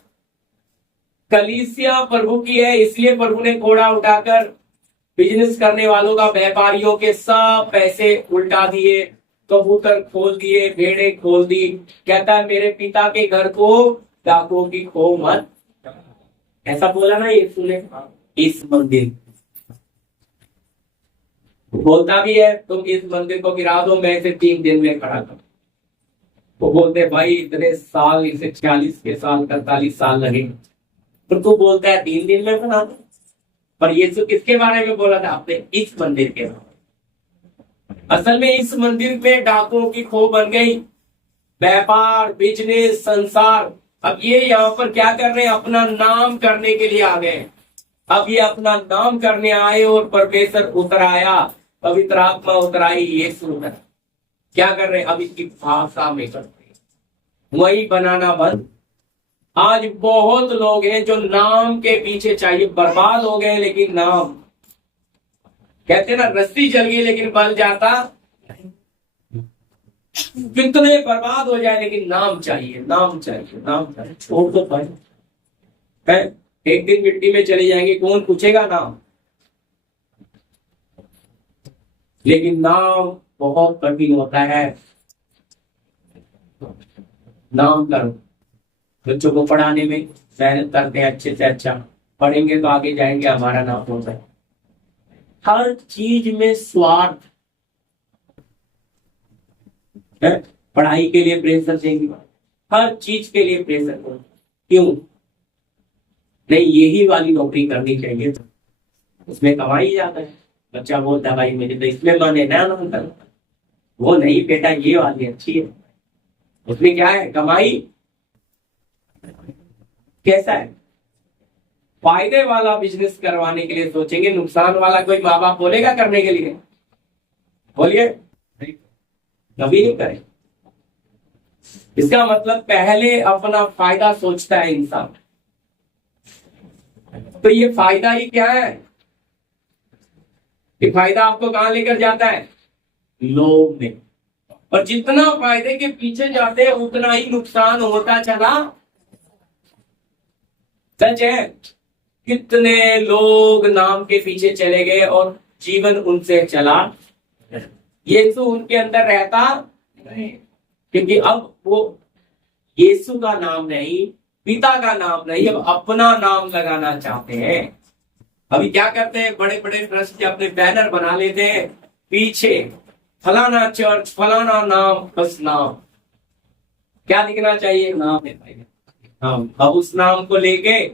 कलीसिया प्रभु की है, इसलिए प्रभु ने कोड़ा उठाकर बिजनेस करने वालों का, व्यापारियों के सब पैसे उल्टा दिए, कबूतर खोल दिए, भेड़े खोल दी। कहता है मेरे पिता के घर को डाकुओं की खो मत, ऐसा बोला ना यीशु ने। इस मंदिर बोलता भी है, तुम इस मंदिर को गिरा दो, मैं इसे 3 दिन में खड़ा कर। वो बोलते भाई इतने साल, इसे 46 के साल 48 साल लगे, तो तू बोलता है 3 दिन में बना दो। पर यीशु किसके बारे में बोला था? आपने इस मंदिर के बारे में। असल में इस मंदिर में डाकुओं की खो बन गई, व्यापार, बिजनेस, संसार। अब ये यहाँ पर क्या कर रहे हैं? अपना नाम करने के लिए आ गए। अब ये अपना नाम करने आए और परमेश्वर उतर आया, पवित्र आत्मा उतर आई, यीशु उतर। क्या कर रहे हैं? अब इसकी भाषा में करते हैं, वही बनाना बंद। आज बहुत लोग हैं जो नाम के पीछे चाहिए, बर्बाद हो गए। लेकिन नाम, कहते ना रस्सी जल गई लेकिन बल जाता, कितने बर्बाद हो जाए लेकिन नाम चाहिए, नाम चाहिए, नाम चाहिए। छोड़ दो भाई, है एक दिन मिट्टी में चले जाएंगे, कौन पूछेगा नाम? लेकिन नाम बहुत कठिन होता है। नाम करो। बच्चों को पढ़ाने में मेहनत करते हैं, अच्छे से अच्छा पढ़ेंगे तो आगे जाएंगे, हमारा नाम होता है। हर चीज में स्वार्थ है। पढ़ाई के लिए प्रेशर देंगे, हर चीज के लिए प्रेशर करो। क्यों नहीं? यही वाली नौकरी करनी चाहिए, उसमें कमाई ज्यादा है। बच्चा बोलता है भाई मुझे तो इसमें मन है, ना नाम करना। वो नहीं बेटा, ये वाली अच्छी है, उसमें क्या है, कमाई कैसा है। फायदे वाला बिजनेस करवाने के लिए सोचेंगे, नुकसान वाला कोई माँ बाप बोलेगा करने के लिए? बोलिए, कभी नहीं करें। इसका मतलब पहले अपना फायदा सोचता है इंसान। तो ये फायदा ही क्या है कि फायदा आपको कहां लेकर जाता है? लोभ में। और जितना फायदे के पीछे जाते हैं उतना ही नुकसान होता चला। सच है, कितने लोग नाम के पीछे चले गए और जीवन उनसे चला, यीशु उनके अंदर रहता नहीं, क्योंकि अब वो यीशु का नाम नहीं, पिता का नाम नहीं, अब अपना नाम लगाना चाहते हैं। अभी क्या करते हैं, बड़े बड़े ट्रस्ट के अपने बैनर बना लेते हैं, पीछे फलाना चर्च, फलाना नाम, बस नाम। क्या लिखना चाहिए? नाम है भाई। हाँ, अब उस नाम को लेके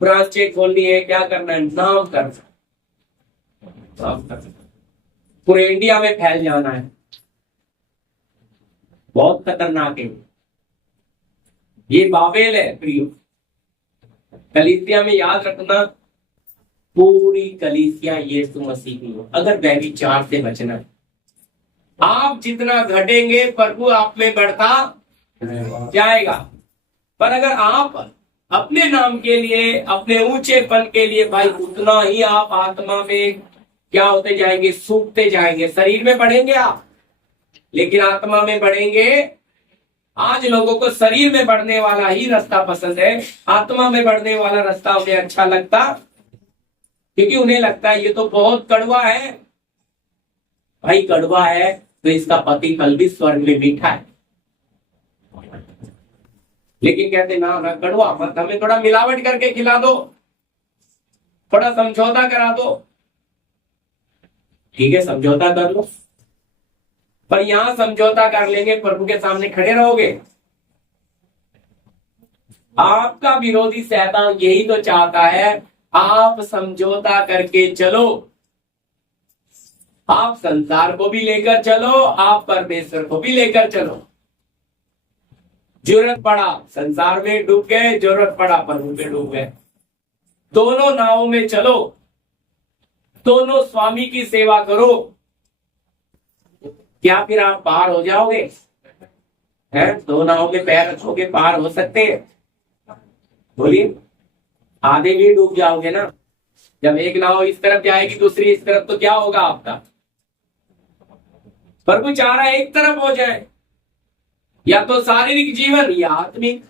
ब्रांच चेक खोलनी है, क्या करना है? नाम करना, पूरे इंडिया में फैल जाना है। बहुत खतरनाक है ये, बाबेल है प्रियो। कलीसिया में याद रखना, पूरी कलीसिया यीशु मसीह की हो। अगर व्यभिचार से बचना है, आप जितना घटेंगे प्रभु आप में बढ़ता जाएगा। पर अगर आप अपने नाम के लिए, अपने ऊंचेपन के लिए भाई, उतना ही आप आत्मा में क्या होते जाएंगे? सूखते जाएंगे। शरीर में बढ़ेंगे आप, लेकिन आत्मा में बढ़ेंगे। आज लोगों को शरीर में बढ़ने वाला ही रास्ता पसंद है, आत्मा में बढ़ने वाला रास्ता उन्हें अच्छा लगता, क्योंकि उन्हें लगता है ये तो बहुत कड़वा है। भाई कड़वा है तो इसका पति फल भी स्वर्ग में मीठा है। लेकिन कहते ना ना कड़वा मत, हमें थोड़ा मिलावट करके खिला दो, थोड़ा समझौता करा दो। ठीक है, समझौता कर लो, पर यहां समझौता कर लेंगे, प्रभु के सामने खड़े रहोगे। आपका विरोधी शैतान यही तो चाहता है, आप समझौता करके चलो, आप संसार को भी लेकर चलो, आप परमेश्वर को भी लेकर चलो। जरूरत पड़ा संसार में डूब गए, जरूरत पड़ा प्रभु में डूब गए। दोनों नावों में चलो, दोनों स्वामी की सेवा करो। क्या फिर आप पार हो जाओगे? हैं? दो नावों में पैर रखोगे, पार हो सकते हैं? बोलिए, आधे भी डूब जाओगे ना। जब एक नाव इस तरफ जाएगी, दूसरी इस तरफ, तो क्या होगा आपका? प्रभु चाह रहा है एक तरफ हो जाए, या तो शारीरिक जीवन या आत्मिक,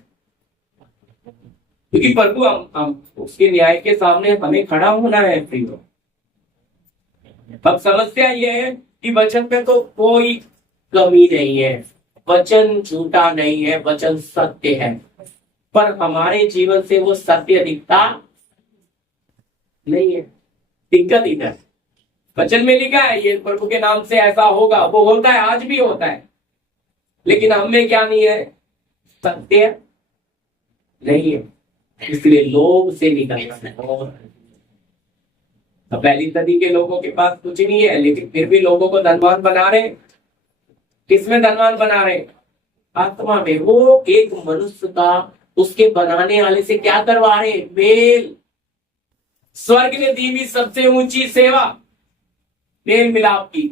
क्योंकि प्रभु हम उसके न्याय के सामने हमें खड़ा होना है प्रियो। अब समस्या यह है कि वचन में तो कोई कमी नहीं है, वचन झूठा नहीं है, वचन सत्य है, पर हमारे जीवन से वो सत्य दिखता नहीं है। दिक्कत इधर, वचन में लिखा है ये प्रभु के नाम से ऐसा होगा, वो होता है, आज भी होता है, लेकिन हम में क्या नहीं है? सत्य नहीं है। इसलिए लोभ से निकलना है। तो पहली सदी के लोगों के पास कुछ नहीं है, लेकिन फिर भी लोगों को धनवान बना रहे। किसमें धनवान बना रहे? आत्मा में। वो एक मनुष्य का उसके बनाने वाले से क्या करवा रहे? मेल। स्वर्ग ने दी हुई सबसे ऊंची सेवा मेल मिलाप की,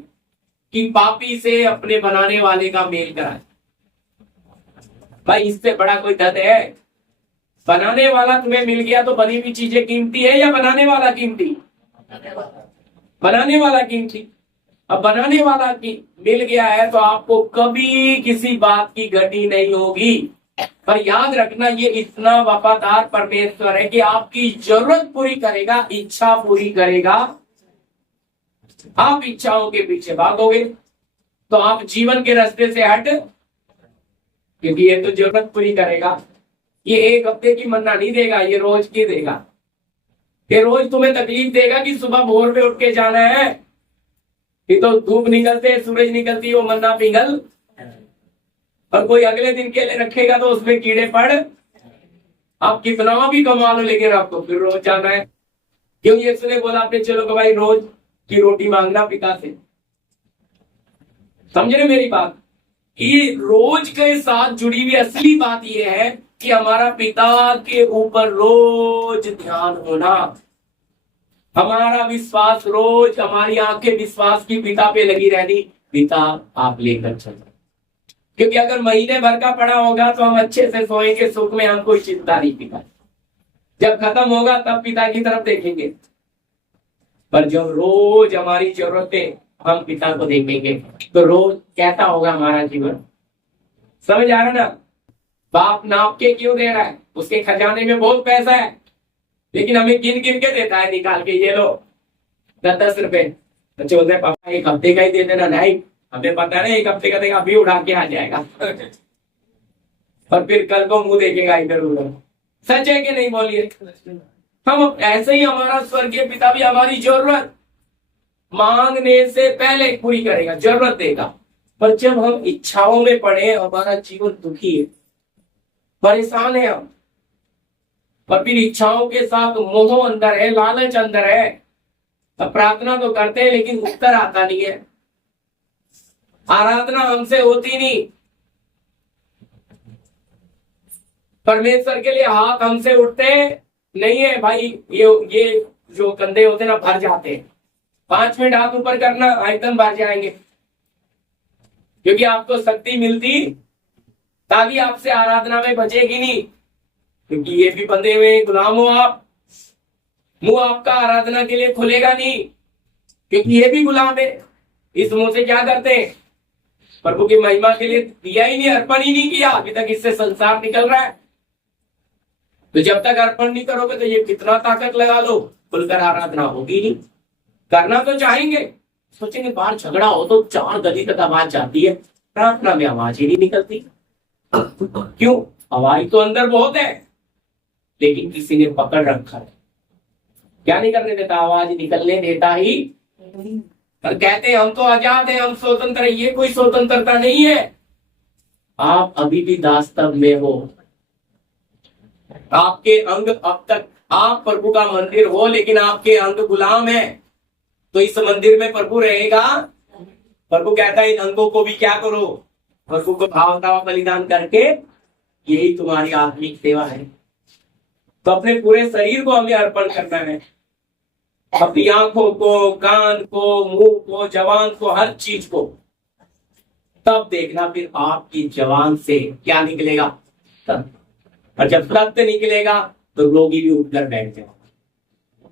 कि पापी से अपने बनाने वाले का मेल कराए। भाई इससे बड़ा कोई दर्द है? बनाने वाला तुम्हें मिल गया तो बनी हुई चीजें कीमती है या बनाने वाला कीमती? बनाने वाला कीमती। अब बनाने वाला की मिल गया है तो आपको कभी किसी बात की घटी नहीं होगी। पर याद रखना, ये इतना वफादार परमेश्वर है कि आपकी जरूरत पूरी करेगा, इच्छा पूरी करेगा। आप इच्छाओं के पीछे भागोगे तो आप जीवन के रास्ते से हट, क्योंकि ये तो जरूरत पूरी करेगा। ये एक हफ्ते की मन्ना नहीं देगा, ये रोज की देगा। ये रोज तुम्हें तकलीफ देगा कि सुबह भोर में उठ के जाना है, कि तो धूप निकलते सूरज निकलती वो मन्ना पिघल, और कोई अगले दिन के लिए रखेगा तो उसमें कीड़े पड़। आप कितना भी कमा लो, लेकिन आपको फिर रोज जाना है। क्यों? यीशु ने बोला अपने चलो कि भाई रोज की रोटी मांगना पिता से। समझ रहे मेरी बात? ये रोज के साथ जुड़ी हुई असली बात यह है कि हमारा पिता के ऊपर रोज ध्यान होना, हमारा विश्वास रोज, हमारी आंखें विश्वास की पिता पे लगी रहनी, पिता आप लेकर चलो। क्योंकि अगर महीने भर का पड़ा होगा तो हम अच्छे से सोएंगे सुख में, हम कोई चिंता नहीं पिता। जब खत्म होगा तब पिता की तरफ देखेंगे, पर जब रोज हमारी जरूरतें हम पिता को देखेंगे तो रोज कैसा होगा हमारा जीवन? समझ आ रहा ना? बाप नाप के क्यों दे रहा है? उसके खजाने में बहुत पैसा है, लेकिन हमें गिन गिन के देता है, निकाल के ये लो 10-10 रुपए। तो बोलते पापा एक हफ्ते का ही दे देना। नहीं, हमें पता नहीं एक हफ्ते का देगा, अभी उड़ा के आ जाएगा और फिर कल को मुंह देखेगा इधर उधर। सच है कि नहीं बोलिए? हम ऐसे ही हमारा स्वर्गीय पिता भी हमारी जरूरत मांगने से पहले पूरी करेगा, जरूरत देगा। पर जब हम इच्छाओं में पड़े, हमारा जीवन दुखी है, परेशान है हम, और फिर इच्छाओं के साथ मोह अंदर है, लालच अंदर है, अब प्रार्थना तो करते हैं लेकिन उत्तर आता नहीं है, आराधना हमसे होती नहीं, परमेश्वर के लिए हाथ हमसे उठते नहीं है भाई। ये जो कंधे होते ना भर जाते हैं, 5 मिनट हाथ ऊपर करना एकदम भर जाएंगे, क्योंकि आपको शक्ति मिलती तभी आपसे आराधना में बचेगी नहीं, क्योंकि ये भी बंधे हुए गुलाम हो आप। मुंह आपका आराधना के लिए खुलेगा नहीं, क्योंकि ये भी गुलाम है। इस मुंह से क्या करते हैं? प्रभु की महिमा के लिए दिया ही नहीं, अर्पण ही नहीं किया अभी तक, इससे संसार निकल रहा है। तो जब तक अर्पण नहीं करोगे तो ये कितना ताकत लगा लो, खुलकर आराधना होगी नहीं। करना तो चाहेंगे, सोचेंगे बाहर झगड़ा हो तो 4 गली तक आवाज जाती है, प्रार्थना में आवाज ही नहीं निकलती। क्यों? आवाज तो अंदर बहुत है, लेकिन किसी ने पकड़ रखा है। क्या नहीं करने देता? आवाज निकलने देता ही। और कहते हैं हम तो आजाद हैं, हम स्वतंत्र हैं। ये कोई स्वतंत्रता नहीं है, आप अभी भी दास्तव में हो। आपके अंग, अब तक आप प्रभु का मंदिर हो, लेकिन आपके अंग गुलाम है। तो इस मंदिर में प्रभु रहेगा। प्रभु कहता है इन अंगों को भी क्या करो? प्रभु को भावता बलिदान करके, यही तुम्हारी आत्मिक सेवा है। तो अपने पूरे शरीर को हमें अर्पण करना है, अपनी आंखों को, कान को, मुंह को, जवान को, हर चीज को। तब देखना फिर आपकी जवान से क्या निकलेगा। तब और जब सत्य निकलेगा तो रोगी भी उठकर बैठ जाएगा।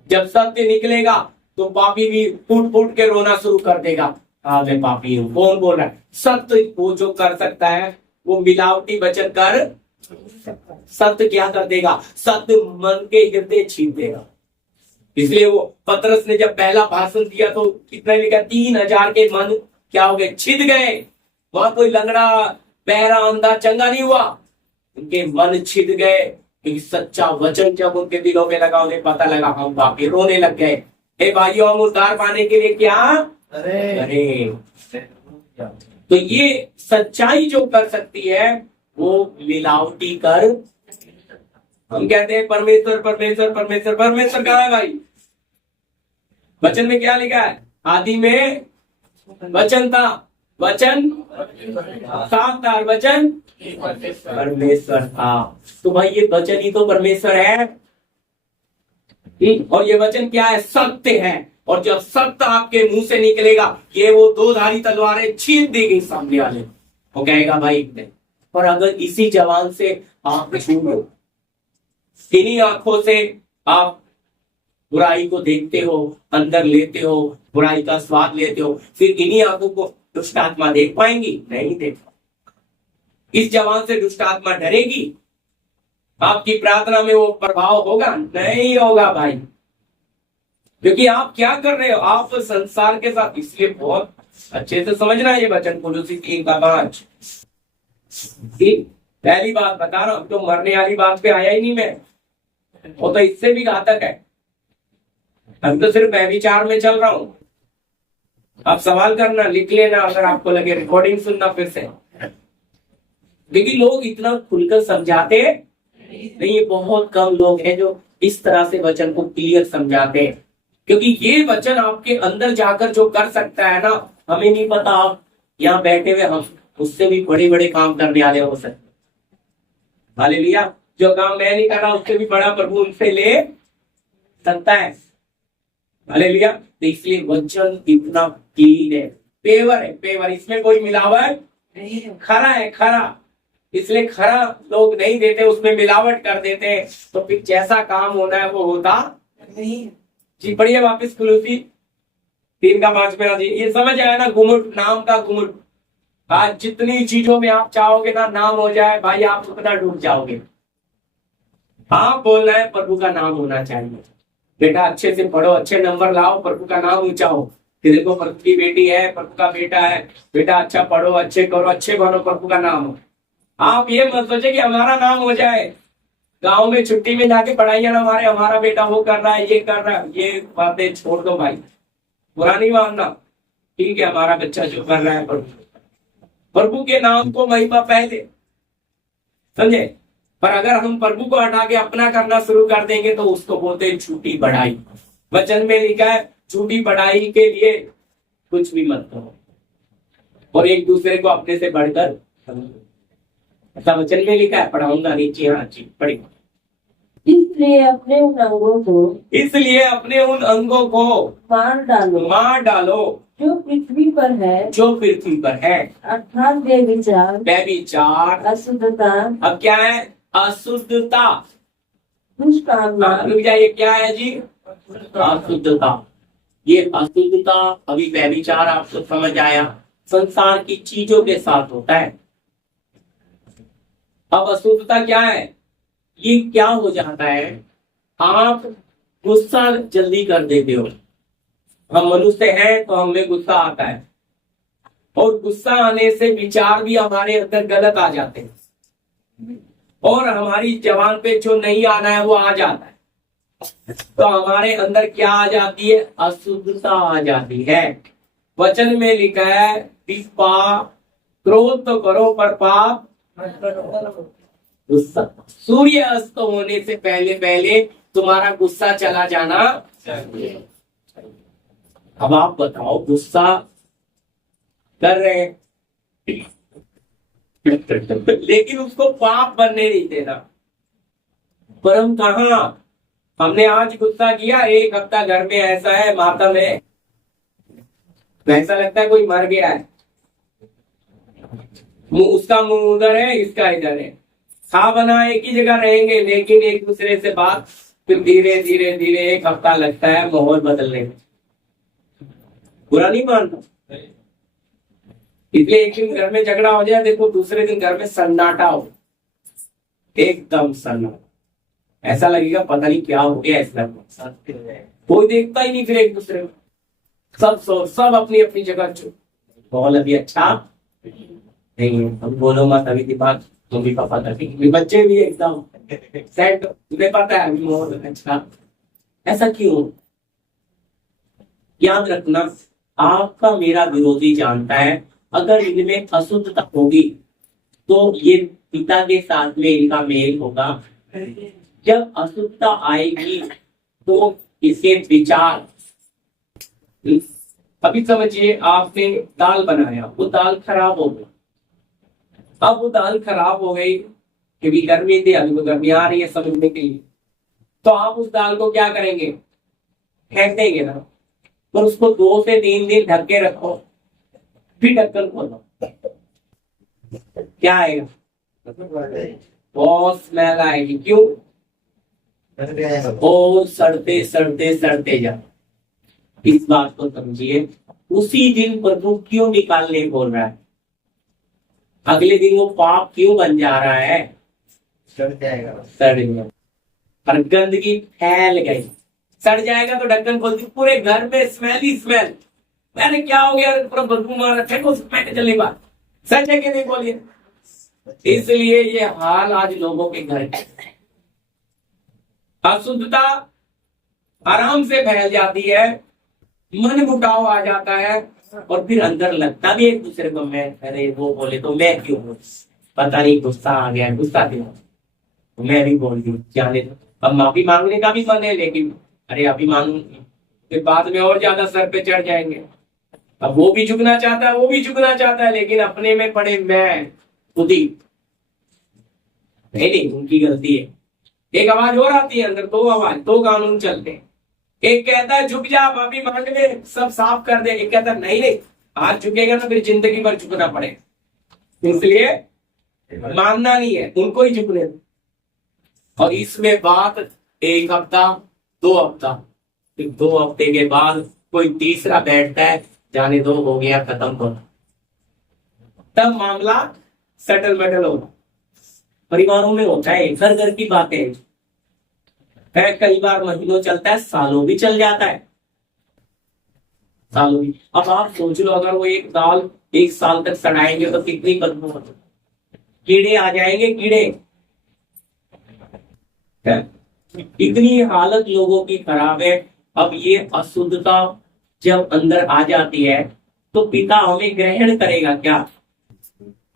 जब सत्य निकलेगा तो पापी भी फूट फूट के रोना शुरू कर देगा, हाँ मैं पापी हूँ। कौन बोल रहा है? सत्य वो जो कर सकता है, वो मिलावटी वचन कर। सत्य क्या कर देगा? सत्य मन के हृदय छीन देगा। इसलिए वो पतरस ने जब पहला भाषण दिया तो कितना लिखा? 3000 के मन क्या हो गए? छिद गए। वहां कोई लंगड़ा, बहरा, अंधा चंगा नहीं हुआ, उनके मन छिद गए, क्योंकि सच्चा वचन जब उनके दिलों में लगा, उन्हें पता लगा हम पापी, रोने लग गए। हे भाइयों, हम उद्धार पाने के लिए क्या अरे तो ये सच्चाई जो कर सकती है वो मिलावटी कर। हम कहते हैं परमेश्वर परमेश्वर परमेश्वर, परमेश्वर कहाँ है भाई? वचन में क्या लिखा है? आदि में वचन था, वचन साथ था, वचन परमेश्वर था। तो भाई ये वचन ही तो परमेश्वर है। और ये वचन क्या है? सत्य है। और जब सत्य आपके मुंह से निकलेगा, ये वो 2 धारी तलवारें छीन देगी सामने वाले, वो कहेगा भाई नहीं। और अगर इसी जवान से आप छूटो, इन्हीं आंखों से आप बुराई को देखते हो, अंदर लेते हो, बुराई का स्वाद लेते हो, फिर इन्हीं आंखों को दुष्ट आत्मा देख पाएंगी? नहीं देख। इस जवान से दुष्ट आत्मा डरेगी? आपकी प्रार्थना में वो प्रभाव होगा? नहीं होगा भाई, क्योंकि आप क्या कर रहे हो? आप तो संसार के साथ। इसलिए बहुत अच्छे से समझना ये वचन, कुलुसी 3:5। पहली बात बता रहा हूं, तो मरने वाली बात पे आया ही नहीं मैं, वो तो इससे भी घातक है। हम तो सिर्फ व्यभिचार में चल रहा हूं। आप सवाल करना, लिख लेना, अगर आपको लगे रिकॉर्डिंग सुनना फिर से। लेकिन लोग इतना खुलकर समझाते नहीं, ये बहुत कम लोग हैं जो इस तरह से वचन को क्लियर समझाते हैं। क्योंकि ये वचन आपके अंदर जाकर जो कर सकता है ना, हमें नहीं पता आप यहाँ बैठे हुए हम उससे भी बड़े बड़े काम करने वाले हो सकते। हालेलुया। जो काम मैं नहीं कर रहा उससे भी बड़ा प्रभु उनसे ले सकता है। हालेलुया। तो इसलिए वचन इतना क्लीन है, पेवर है, पेवर, इसमें कोई मिलावट नहीं है, खरा है, खरा। इसलिए खरा लोग नहीं देते, उसमें मिलावट कर देते हैं, तो फिर जैसा काम होना है वो होता नहीं। जी पढ़िए वापस कुलूसी 3:5 जी। ये समझ आया ना, गुमुट, नाम का गुमुट। आज जितनी चीजों में आप चाहोगे ना नाम हो जाए भाई, आप उतना डूब जाओगे। आप बोलना है प्रभु का नाम होना चाहिए। बेटा अच्छे से पढ़ो, अच्छे नंबर लाओ, प्रभु का नाम ऊंचा हो। कि देखो प्रभु की बेटी है, प्रभु का बेटा है, बेटा अच्छा पढ़ो, अच्छे करो, अच्छे बनो, प्रभु का नाम हो। आप ये मत सोचे कि हमारा नाम हो जाए, गांव में छुट्टी में जाके पढ़ाइयां ना मारे, हमारा बेटा वो कर रहा है, ये कर रहा है। ये बातें छोड़ दो भाई, बुरा नहीं मानना। ठीक है, हमारा बच्चा जो कर रहा है प्रभु के नाम को महिमा पहले, समझे। पर अगर हम प्रभु को हटा के अपना करना शुरू कर देंगे तो उसको बोलते हैं झूठी बढ़ाई। वचन में लिखा है झूठी बढ़ाई के लिए कुछ भी मत करो और एक दूसरे को अपने से बढ़कर, ऐसा वचन में लिखा है। पढ़ाऊंगा नीचे, हाँ जी पढ़िए। इसलिए अपने उन अंगों को मार डालो जो पृथ्वी पर है, अर्थात व्यभिचार, अशुद्धता। अब क्या है? अशुद्धता, दुष्कामना। रुक जाइए, क्या है जी? अशुद्धता। ये अशुद्धता, अभी व्यभिचार आपको समझ आया, संसार की चीजों के साथ होता है। अब अशुद्धता क्या है? ये क्या हो जाता है, आप गुस्सा जल्दी कर देते हो। हम मनुष्य हैं तो हमें गुस्सा आता है, और गुस्सा आने से विचार भी हमारे अंदर गलत आ जाते हैं, और हमारी जबान पे जो नहीं आना है वो आ जाता है। तो हमारे अंदर क्या आ जाती है? अशुद्धता आ जाती है। वचन में लिखा है क्रोध तो करो पर पाप गुस्सा। सूर्य अस्त होने से पहले पहले तुम्हारा गुस्सा चला जाना चाहिए। अब आप बताओ, गुस्सा कर रहे हैं लेकिन उसको पाप बनने नहीं देना। पर हम कहा, हमने आज गुस्सा किया, एक हफ्ता घर में ऐसा है, मातम है, ऐसा लगता है कोई मर गया है। उसका मुंह उधर है, इसका इधर है, खा बना एक ही जगह रहेंगे, लेकिन एक दूसरे से बात, फिर धीरे धीरे धीरे एक हफ्ता लगता है माहौल बदलने में। बुरा नहीं मानता, इसलिए एक दिन घर में झगड़ा हो जाए, देखो दूसरे दिन घर में सन्नाटा हो, एकदम सन्नाटा, ऐसा लगेगा पता नहीं क्या हो गया। ऐसा कोई देखता ही नहीं फिर एक दूसरे को, सब अपनी अपनी जगह चुप। माहौल अभी अच्छा नहीं है, हम बोलो मत, अभी दिमाग तुम भी पापा था, बच्चे भी एकदम सेट, तुम्हें पता है अभी माहौल अच्छा। ऐसा क्यों? याद रखना, आपका मेरा विरोधी जानता है, अगर इनमें अशुद्धता होगी तो ये पिता के साथ में इनका मेल होगा। जब अशुद्धता आएगी तो इसके विचार, अभी समझिए आपने दाल बनाया, वो दाल खराब हो गई। अब वो दाल खराब हो गई क्योंकि गर्मी थी, अभी वो गर्मी आ रही है समझने के लिए, तो आप उस दाल को क्या करेंगे? फेंक देंगे ना। पर उसको 2 से 3 दिन ढक के रखो, फिर ढक्कन खोलो, क्या आएगा? बहुत स्मेल आएगी। क्यों? और सड़ते सड़ते सड़ते जा। इस बात को समझिए, उसी दिन प्रभु क्यों निकालने बोल रहा है? अगले दिन वो पाप क्यों बन जा रहा है? सड़ जाएगा, सड़ गया, और गंदगी फैल गई। सड़ जाएगा तो ढक्कन खोल दी, पूरे घर में स्मेल ही स्मेल। मैंने क्या हो गया, पूरा बदबू मार रखा है, मैंने चली बात, सच है कि नहीं बोलिए? इसलिए ये हाल आज लोगों के घर के, अशुद्धता आराम से फैल जाती है, मन मुटाव आ जाता है, और फिर अंदर लगता भी एक दूसरे को, मैं, अरे वो बोले तो मैं क्यों, पता नहीं गुस्सा आ गया, गुस्सा क्यों, तो मैं भी बोल दूं, जाने दो। अब माफी मांगने का भी मन है, लेकिन अरे अभी मांगूंगी, फिर बाद में और ज्यादा सर पे चढ़ जाएंगे। अब वो भी झुकना चाहता है, वो भी झुकना चाहता है, लेकिन अपने में पड़े मैं खुद ही। नहीं, उनकी गलती है। एक आवाज और आती है अंदर, दो आवाज, दो कानून चलते हैं। एक कहता है झुक जा, माफी मांग ले, सब साफ कर दे। एक कहता है नहीं नहीं, आज झुकेगा ना फिर जिंदगी भर झुकना पड़ेगा, इसलिए मानना नहीं है, उनको ही झुकने दो। और इसमें बात एक हफ्ता, 2 हफ्ता, फिर 2 हफ्ते के बाद कोई तीसरा बैठता है, जाने दो, हो गया, खत्म हो, तब मामला सेटलमेंटल होगा। परिवारों में होता है, घर घर की बातें है, कई बार महीनों चलता है, सालों भी चल जाता है, सालों भी। अब आप सोच लो, अगर वो एक दाल 1 साल तक सड़ाएंगे तो कितनी बदबू होगी, कीड़े आ जाएंगे, कीड़े। इतनी हालत लोगों की खराब है। अब ये अशुद्धता जब अंदर आ जाती है तो पिता हमें ग्रहण करेगा क्या?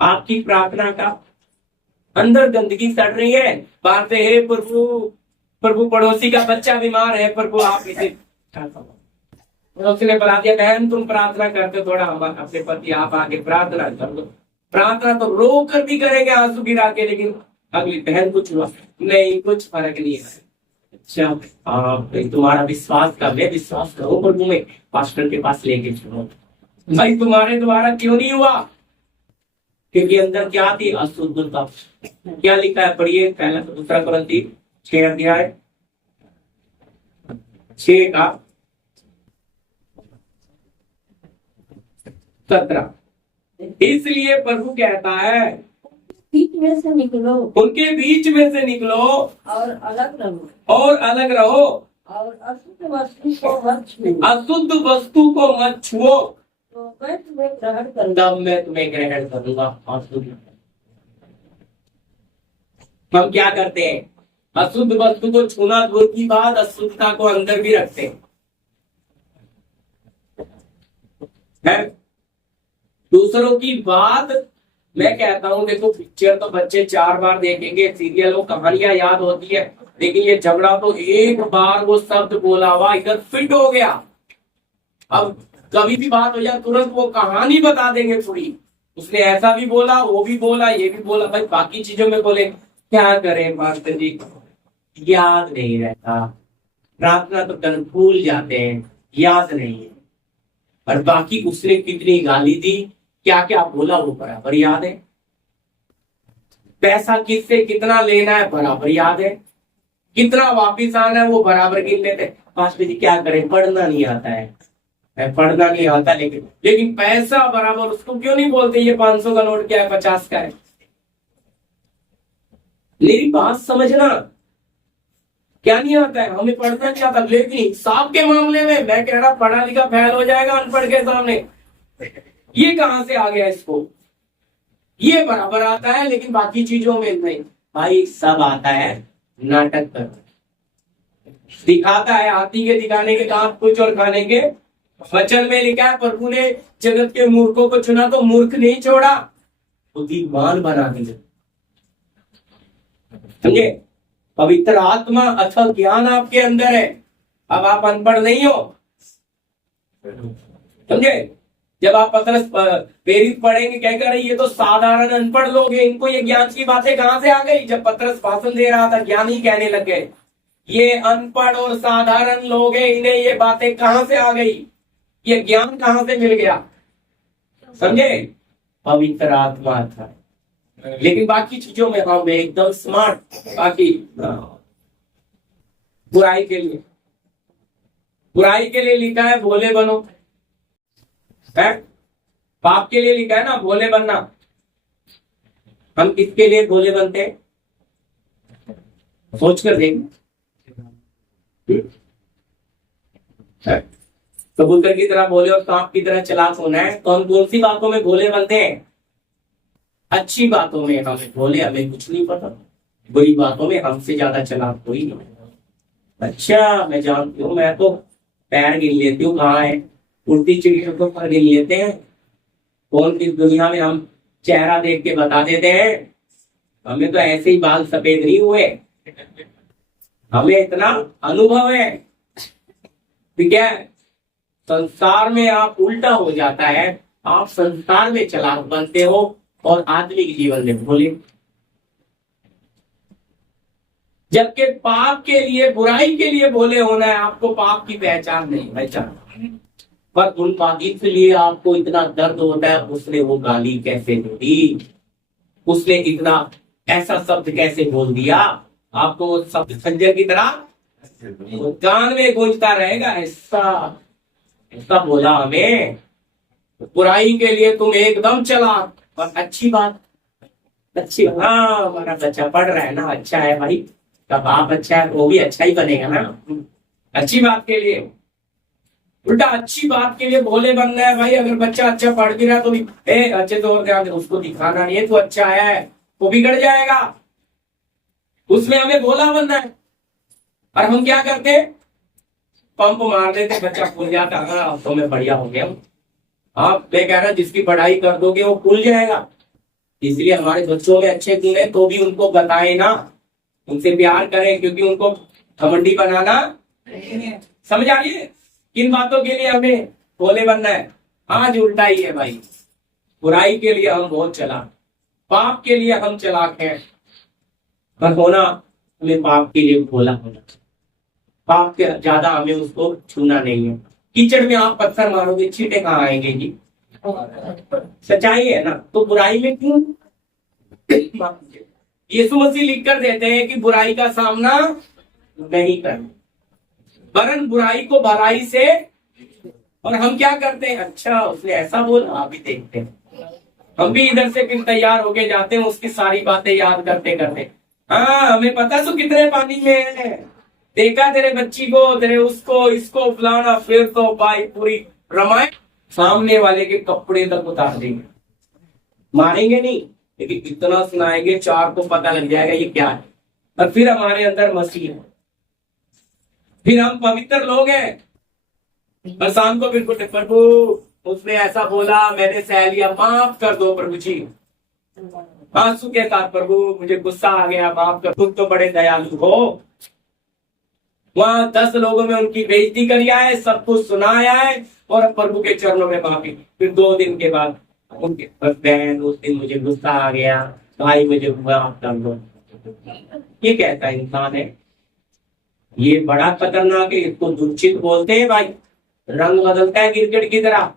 आपकी प्रार्थना का अंदर गंदगी सड़ रही है, बाहर से हे प्रभु, प्रभु पड़ोसी का बच्चा बीमार है, प्रभु आप इसे, उसने बुला दिया, बहन तुम प्रार्थना करते, थोड़ा हम अपने पति आप आके प्रार्थना कर लो। प्रार्थना तो रो कर भी करेंगे, आंसू गिरा के, लेकिन अगली बहन कुछ हुआ नहीं, कुछ फर्क नहीं है। अच्छा, तुम्हारा विश्वास कब है? विश्वास करो प्रभु में, पास्टर के पास लेके चलो। भाई तुम्हारे द्वारा क्यों नहीं हुआ? क्योंकि अंदर क्या थी? अशुद्धता। क्या लिखा है, पढ़िए, पहला तो 2 कुरिन्ती 6 अध्याय 6 का 17। इसलिए प्रभु कहता है बीच में से निकलो, उनके बीच में से निकलो और अलग रहो, और अलग रहो, और अशुद्ध वस्तु को मत छुओ, अशुद्ध वस्तु को मत छुओ, तो मैं तुम्हें ग्रहण करूंगा, तब मैं तुम्हें ग्रहण करूंगा। अशुद्ध, हम क्या करते हैं? अशुद्ध वस्तु को छूना दूर की बात, अशुद्धता को अंदर भी रखते हैं। दूसरों की बात मैं कहता हूं, देखो पिक्चर तो बच्चे 4 बार देखेंगे, सीरियल वो कहानियां याद होती है, लेकिन ये झगड़ा तो एक बार वो शब्द बोला हुआ इधर फिट हो गया। अब कभी भी बात हो जाए तुरंत वो कहानी बता देंगे पूरी, उसने ऐसा भी बोला, वो भी बोला, ये भी बोला। भाई बाकी चीजों में बोले, क्या करें मास्टर जी, याद नहीं रहता, प्रार्थना तो कर भूल जाते हैं, याद नहीं है। और बाकी उसने कितनी गाली दी, क्या क्या बोला, वो बराबर याद है। पैसा किससे कितना लेना है बराबर याद है, कितना वापिस आना है वो बराबर गिन लेते। पास्टर जी क्या करें, पढ़ना नहीं आता है, पढ़ना नहीं आता, लेकिन पैसा बराबर, उसको क्यों नहीं बोलते ये 500 का नोट क्या है, 50 का है। मेरी बात समझना, क्या नहीं आता है, हमें पढ़ना नहीं आता। लेकिन हिसाब के मामले में मैं कह रहा, पढ़ा लिखा फैल हो जाएगा अनपढ़ के सामने। ये कहां से आ गया इसको? ये बराबर आता है लेकिन बाकी चीजों में नहीं। भाई सब आता है, नाटक कर दिखाता है, हाथी के दिखाने के दांत कुछ और खाने के। वचन में लिखा है, प्रभु ने जगत के मूर्खों को चुना तो मूर्ख नहीं छोड़ा, बुद्धिमान बना दिया। समझे? पवित्र आत्मा अथवा ज्ञान आपके अंदर है, अब आप अनपढ़ नहीं हो। समझे? जब आप पतरस प्रेरित पढ़ेंगे, क्या कर रही, ये तो साधारण अनपढ़ लोग हैं, इनको ये ज्ञान की बातें कहां से आ गई? जब पतरस भाषण दे रहा था, ज्ञान ही कहने लग गए। ये अनपढ़ और साधारण लोग हैं, इन्हें ये बातें कहां से आ गई, ये ज्ञान कहां से मिल गया? समझे? पवित्र आत्मा था। लेकिन बाकी चीजों में हम एकदम स्मार्ट। बाकी बुराई के लिए, बुराई के लिए लिखा है भोले बनो, है? पाप के लिए लिखा है ना भोले बनना। हम किसके लिए भोले बनते हैं? सोच कर देख। कबूतर की तरह भोले और सांप की तरह चालाक होना है, तो हम कौन सी बातों में भोले बनते हैं? अच्छी बातों में हमें भोले, हमें कुछ नहीं पता। बुरी बातों में हमसे ज्यादा चालाक कोई नहीं। अच्छा मैं जानती हूँ, मैं तो पैर गिन लेती हूँ कहाँ है, उल्टी चिड़ियों को पर गिन लेते हैं। कौन किस दुनिया में हम चेहरा देख के बता देते हैं, हमें तो ऐसे ही बाल सफेद नहीं हुए, हमें इतना अनुभव है। ठीक है? संसार में आप उल्टा हो जाता है, आप संसार में चालाक बनते हो और आत्मिक जीवन में भोले। जबकि पाप के लिए, बुराई के लिए भोले होना है, आपको पाप की पहचान नहीं पहचान, पर उन पाप के लिए आपको इतना दर्द होता है, उसने वो गाली कैसे दी, उसने इतना ऐसा शब्द कैसे बोल दिया, आपको वो शब्द खंजर की तरह कान में गूंजता रहेगा। ऐसा ऐसा बोला हमें, बुराई के लिए तुम एकदम चला, और अच्छी बात, अच्छी, हाँ हमारा बच्चा पढ़ रहा है ना, अच्छा है भाई, का बाप अच्छा है वो भी अच्छा ही बनेगा ना। अच्छी बात के लिए, उल्टा अच्छी बात के लिए भोले बनना है भाई। अगर बच्चा अच्छा पढ़ भी रहा तो भी अच्छे तौर ध्यान, उसको दिखाना नहीं है तो अच्छा है, वो बिगड़ जाएगा, उसमें हमें भोला बनना है। और हम क्या करते, पंप मार देते, बच्चा खुल जाता, हाँ तो मैं बढ़िया हो गया। आप मैं कह रहा जिसकी पढ़ाई कर दोगे वो खुल जाएगा। इसलिए हमारे बच्चों में अच्छे गुण है तो भी उनको बताए ना, उनसे प्यार करें, क्योंकि उनको घमंडी बनाना समझ आ रही है। किन बातों के लिए हमें भोले बनना है? आज उल्टा ही है भाई, बुराई के लिए हम बहुत चालाक, पाप के लिए हम चालाक हैं, पर होना हमें पाप के लिए भोला होना, पाप के ज्यादा हमें उसको छूना नहीं है। कीचड़ में आप पत्थर मारोगे, छींटे कहाँ आएंगे जी? सच्चाई है ना, तो बुराई में क्यों? यीशु मसीह लिख कर देते हैं कि बुराई का सामना नहीं करना, वरन बुराई को भलाई से। और हम क्या करते हैं, अच्छा उसने ऐसा बोला, आप भी देखते हैं, हम भी इधर से फिर तैयार होके जाते हैं उसकी सारी बातें याद करते करते। हाँ हमें पता तो कितने पानी में है, देखा तेरे बच्ची को, तेरे उसको, इसको फलाना, फिर तो भाई पूरी रामायण सामने वाले के कपड़े तक उतार देंगे, मारेंगे नहीं लेकिन इतना सुनाएंगे चार को पता लग जाएगा ये क्या है। और फिर हमारे अंदर मसीह है, फिर हम पवित्र लोग हैं, और शाम को बिल्कुल प्रभु उसने ऐसा बोला, मैंने सह लिया, माफ कर दो प्रभु जी, आंसू के साथ, प्रभु मुझे गुस्सा आ गया, माफ कर, तुम तो बड़े दयालु हो। वहां 10 लोगों में उनकी बेइज्जती करी है, सब कुछ सुनाया है, और प्रभु के चरणों में माफी। फिर 2 दिन के बाद उनके बहन, उस दिन मुझे गुस्सा आ गया, भाई मुझे माफ कर दो। ये कैसा इंसान है? ये बड़ा खतरनाक है, इसको दुर्चित बोलते हैं भाई, रंग बदलता है गिरगिट की तरह,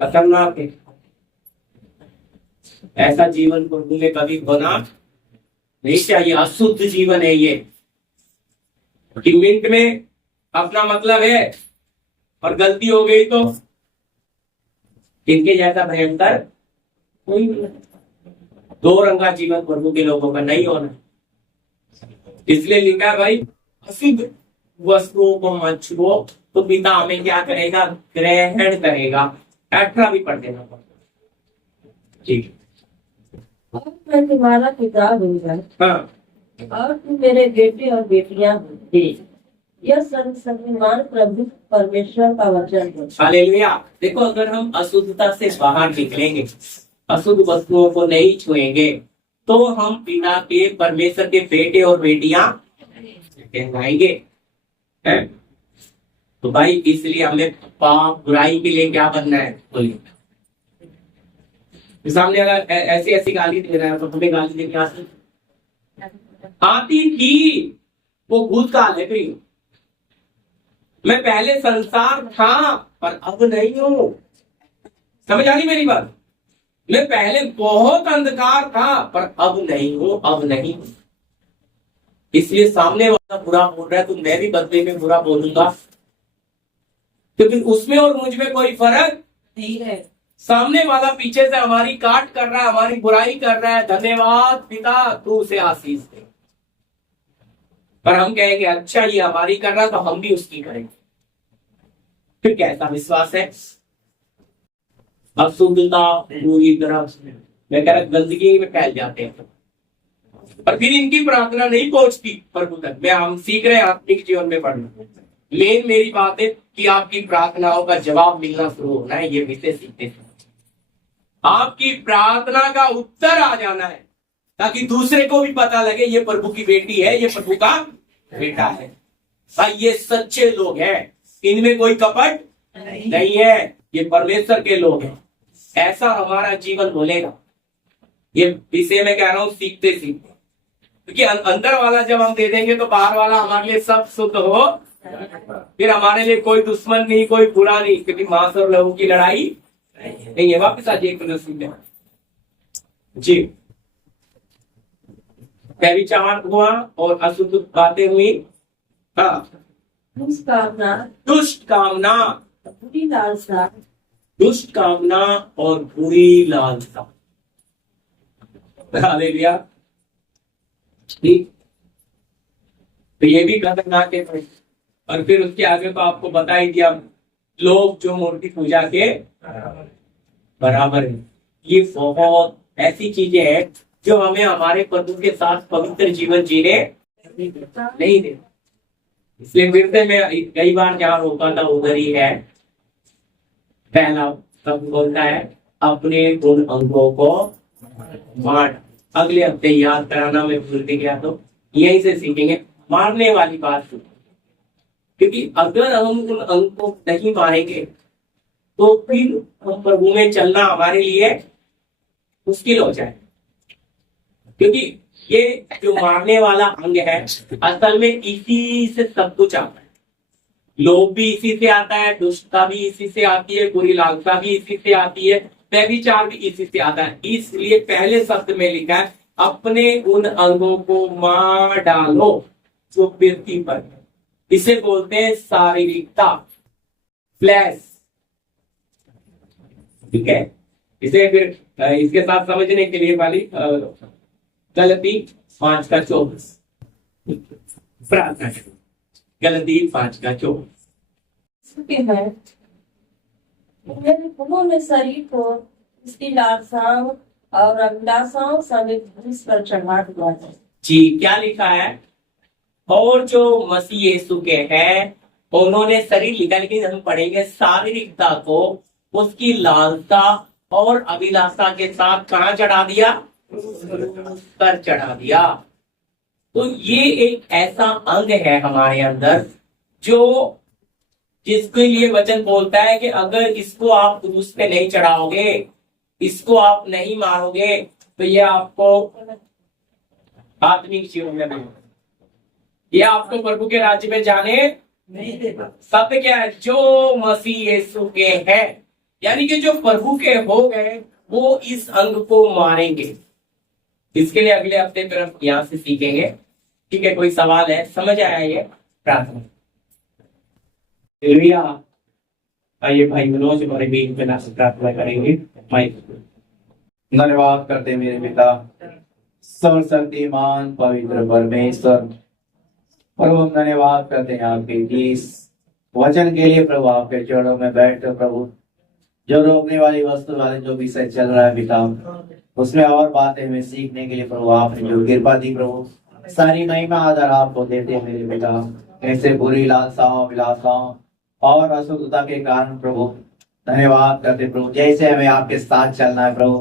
खतरनाक है। ऐसा जीवन प्रभु में कभी होना नहीं चाहिए, अशुद्ध जीवन है ये। कि मिनट में अपना मतलब है और गलती हो गई तो इनके जैसा भयंकर कोई नहीं। 2 रंगा जीवन प्रभु के लोगों का नहीं होना, इसलिए लिखा भाई अशुद्ध वस्तुओं को मत छुओ तो पिता हमें क्या करेगा, ग्रहण करेगा। 18 भी पढ़ देना ठीक। मैं तुम्हारा पिता हूँ, हाँ, और तुम मेरे बेटे और बेटियां हो। यह सर्वशक्तिमान प्रभु परमेश्वर का वचन है। हालेलुया। देखो अगर हम अशुद्धता से बाहर निकलेंगे, अशुद्ध वस्तुओं को नहीं छुएंगे, तो हम पिता के, परमेश्वर के बेटे और बेटियां कहलाएंगे। तो भाई इसलिए हमें पाप बुराई के लिए क्या बनना है? बोलिए। सामने अगर ऐसी ऐसी गाली दे रहा है तो हमें गाली देने आती थी, वो भूतकाल है। फिर मैं पहले संसार था पर अब नहीं हूं, समझ आ रही मेरी बात? मैं पहले बहुत अंधकार था पर अब नहीं हूं, अब नहीं हूं। इसलिए सामने वाला बुरा बोल रहा है तो मैं भी बदले में बुरा बोलूंगा, क्योंकि उसमें और मुझ में कोई फर्क नहीं है। सामने वाला पीछे से हमारी काट कर रहा है, हमारी बुराई कर रहा है, धन्यवाद पिता तू उसे आशीष दे, पर हम कहेंगे अच्छा ये हमारी कर रहा तो हम भी उसकी करेंगे। फिर कैसा विश्वास है? अशुद्धता पूरी तरह मैं कह रहा गंदगी में फैल जाते हैं, और फिर इनकी प्रार्थना नहीं पहुंचती प्रभु तक। मैं हम सीख रहे हैं आत्मिक जीवन में पढ़ना। मेन मेरी बात है कि आपकी प्रार्थनाओं का जवाब मिलना शुरू होना है, ये विषय सीखते हैं। आपकी प्रार्थना का उत्तर आ जाना है, ताकि दूसरे को भी पता लगे ये प्रभु की बेटी है, ये प्रभु का बेटा है। भाई ये सच्चे लोग हैं, इनमें कोई कपट नहीं है, ये परमेश्वर के लोग हैं। ऐसा हमारा जीवन बोलेगा। ये विषय में कह रहा हूं सीखते सीखते, क्योंकि अंदर वाला जब हम दे देंगे तो बाहर वाला हमारे लिए सब शुद्ध हो, फिर हमारे लिए कोई दुश्मन नहीं, कोई बुरा नहीं, क्योंकि मांस और लहू की लड़ाई नहीं है। वापस आ जाइए जी। व्यभिचार हुआ और अशुद्ध बातें हुई। हाँ, दुष्ट कामना, दुष्ट कामना, बुरी लालसा, दुष्ट कामना और बुरी लालसा। हालेलुया। ठीक, तो ये भी खतरनाक है। और फिर उसके आगे तो आपको बता ही दिया, लोग जो मूर्ति पूजा के बराबर है। ये बहुत ऐसी चीजें हैं जो हमें हमारे प्रभु के साथ पवित्र जीवन जीने नहीं दे। इसलिए फिर में कई बार जहाँ रोका था उधर ही है। पहला सब बोलता है अपने उन अंगों को मार। अगले हफ्ते याद कराना, मैं भूल गया तो यहीं से सीखेंगे मारने वाली बात। क्योंकि अगर हम उन अंग को नहीं मारेंगे तो फिर हम प्रभु में चलना हमारे लिए मुश्किल हो जाए। क्योंकि ये जो मारने वाला अंग है असल में इसी से सब कुछ आता है। लोभ भी इसी से आता है, दुष्टता भी इसी से आती है, बुरी लालसा भी इसी से आती है, व्यभिचार भी इसी से आता है। इसलिए पहले शब्द में लिखा है अपने उन अंगों को मार डालो जो पृथ्वी पर है। इसे बोलते हैं शारीरिकता, फ्लैश। ठीक है, इसे फिर इसके साथ समझने के लिए वाली गलती 5:24 प्रार्थना। गलती 5:24 है। उन्होंने शरीर को उसकी लालसाओं और अभिलाषाओं समेत क्रूस पर चढ़ा दिया है। जी, क्या लिखा है? और जो मसीह यीशु के हैं उन्होंने शरीर लिखा, लेकिन हम पढ़ेंगे शारीरिकता को उसकी लालसा और अभिलाषा के साथ कहाँ चढ़ा दिया? पर चढ़ा दिया। तो ये एक ऐसा अंग है हमारे अंदर जो जिसके लिए वचन बोलता है कि अगर इसको आप क्रूस पे नहीं चढ़ाओगे, इसको आप नहीं मारोगे, तो ये आपको आत्मिक जीवन में नहीं, ये आपको प्रभु के राज्य में जाने नहीं देगा। सत्य क्या है? जो मसीह यीशु के हैं, यानी कि जो प्रभु के हो गए, वो इस अंग को मारेंगे। इसके लिए अगले हफ्ते फिर हम यहाँ से सीखेंगे। ठीक है, कोई सवाल है? समझ आया ये प्रार्थना? आइए भाई मनोज हमारे बीच में प्रार्थना करेंगे। धन्यवाद करते मेरे पिता सर्वशक्तिमान पवित्र परमेश्वर। प्रभु हम धन्यवाद करते हैं आपके इस वचन के लिए। प्रभु आपके चरणों में बैठ प्रभु जो रोकने वाली वस्तु वाले जो विषय चल रहा है पिता, उसमें और बातें हमें सीखने के लिए प्रभु आपने जो कृपा दी, प्रभु सारी महिमा आदर आपको देते हैं मेरे पिता। ऐसे बुरी लालसाओं विलासाओं और अशुद्धता के कारण प्रभु धन्यवाद करते प्रभु, जैसे हमें आपके साथ चलना है प्रभु।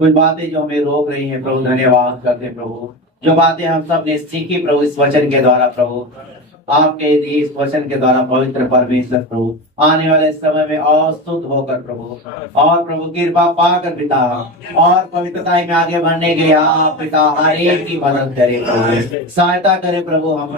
कुछ बातें जो हमें रोक रही हैं प्रभु, धन्यवाद करते प्रभु। जो बातें हम सब ने सीखी प्रभु इस वचन के द्वारा प्रभु, आपके इस वचन के द्वारा पवित्र परमेश्वर प्रभु, आने वाले समय में और शुद्ध होकर प्रभु और प्रभु कृपा पाकर पिता और पवित्रता में आगे बढ़ने के लिए आप पिता हर एक की मदद करे प्रभु, सहायता करे प्रभु। हम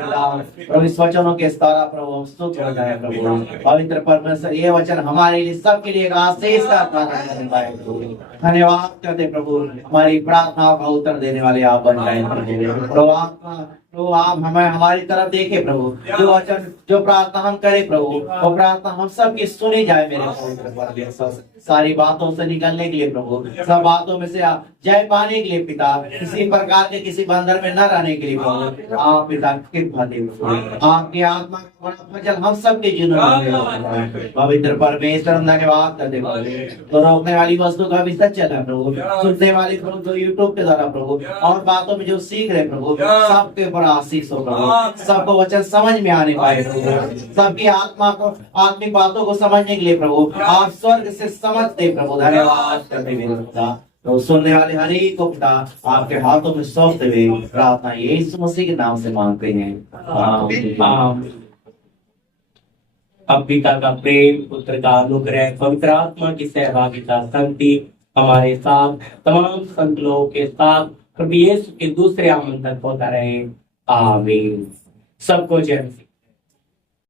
प्रभु इस वचनों के द्वारा प्रभु हम शुद्ध हो जाए प्रभु। पवित्र परमेश्वर ये वचन हमारे लिए सबके लिए आशीष का कारण पाए प्रभु। धन्यवाद करते प्रभु, हमारी प्रार्थना का उत्तर देने वाले आप बन जाए प्रभु। तो आप हमें हमारी तरफ देखे प्रभु, जो वचन जो प्रार्थना हम करें प्रभु, वो प्रार्थना हम सब की सुनी जाए मेरे प्रभु। सारी बातों से निकलने के लिए प्रभु, सब बातों में से जय पाने के लिए पिता, किसी प्रकार के किसी बंधन में न रहने के लिए प्रभु आप पिता कृपा दे। आपकी आत्मा का बड़ा फजल हम सब के जीवन में पवित्र परमेश्वर धन्यवाद करते प्रभु। तो रोकने वाली वस्तु का भी सच चला प्रभु, सुनने वाली प्रभु जो यूट्यूब के द्वारा प्रभु और बातों में जो सीख रहे प्रभु, सबके बड़ा आशीष हो प्रभु। सबको वचन समझ में आने पाए प्रभु, सबकी आत्मा को आत्मिक बातों को समझने के लिए प्रभु आप स्वर्ग से समझते प्रभु। धन्यवाद करते मेरे पिता। तो सुनने वाले हर एक को पिता आपके हाथों में सौंपते हुए प्रार्थना यीशु मसीह के नाम से मांगते हैं। आमीन। अब पिता का प्रेम, पुत्र का अनुग्रह, पवित्र आत्मा की सहभागिता, शांति हमारे साथ तमाम संत लोगों के साथ प्रभु यीशु के दूसरे आमंत्रण होता रहे। आमीन। सबको जय मसीह।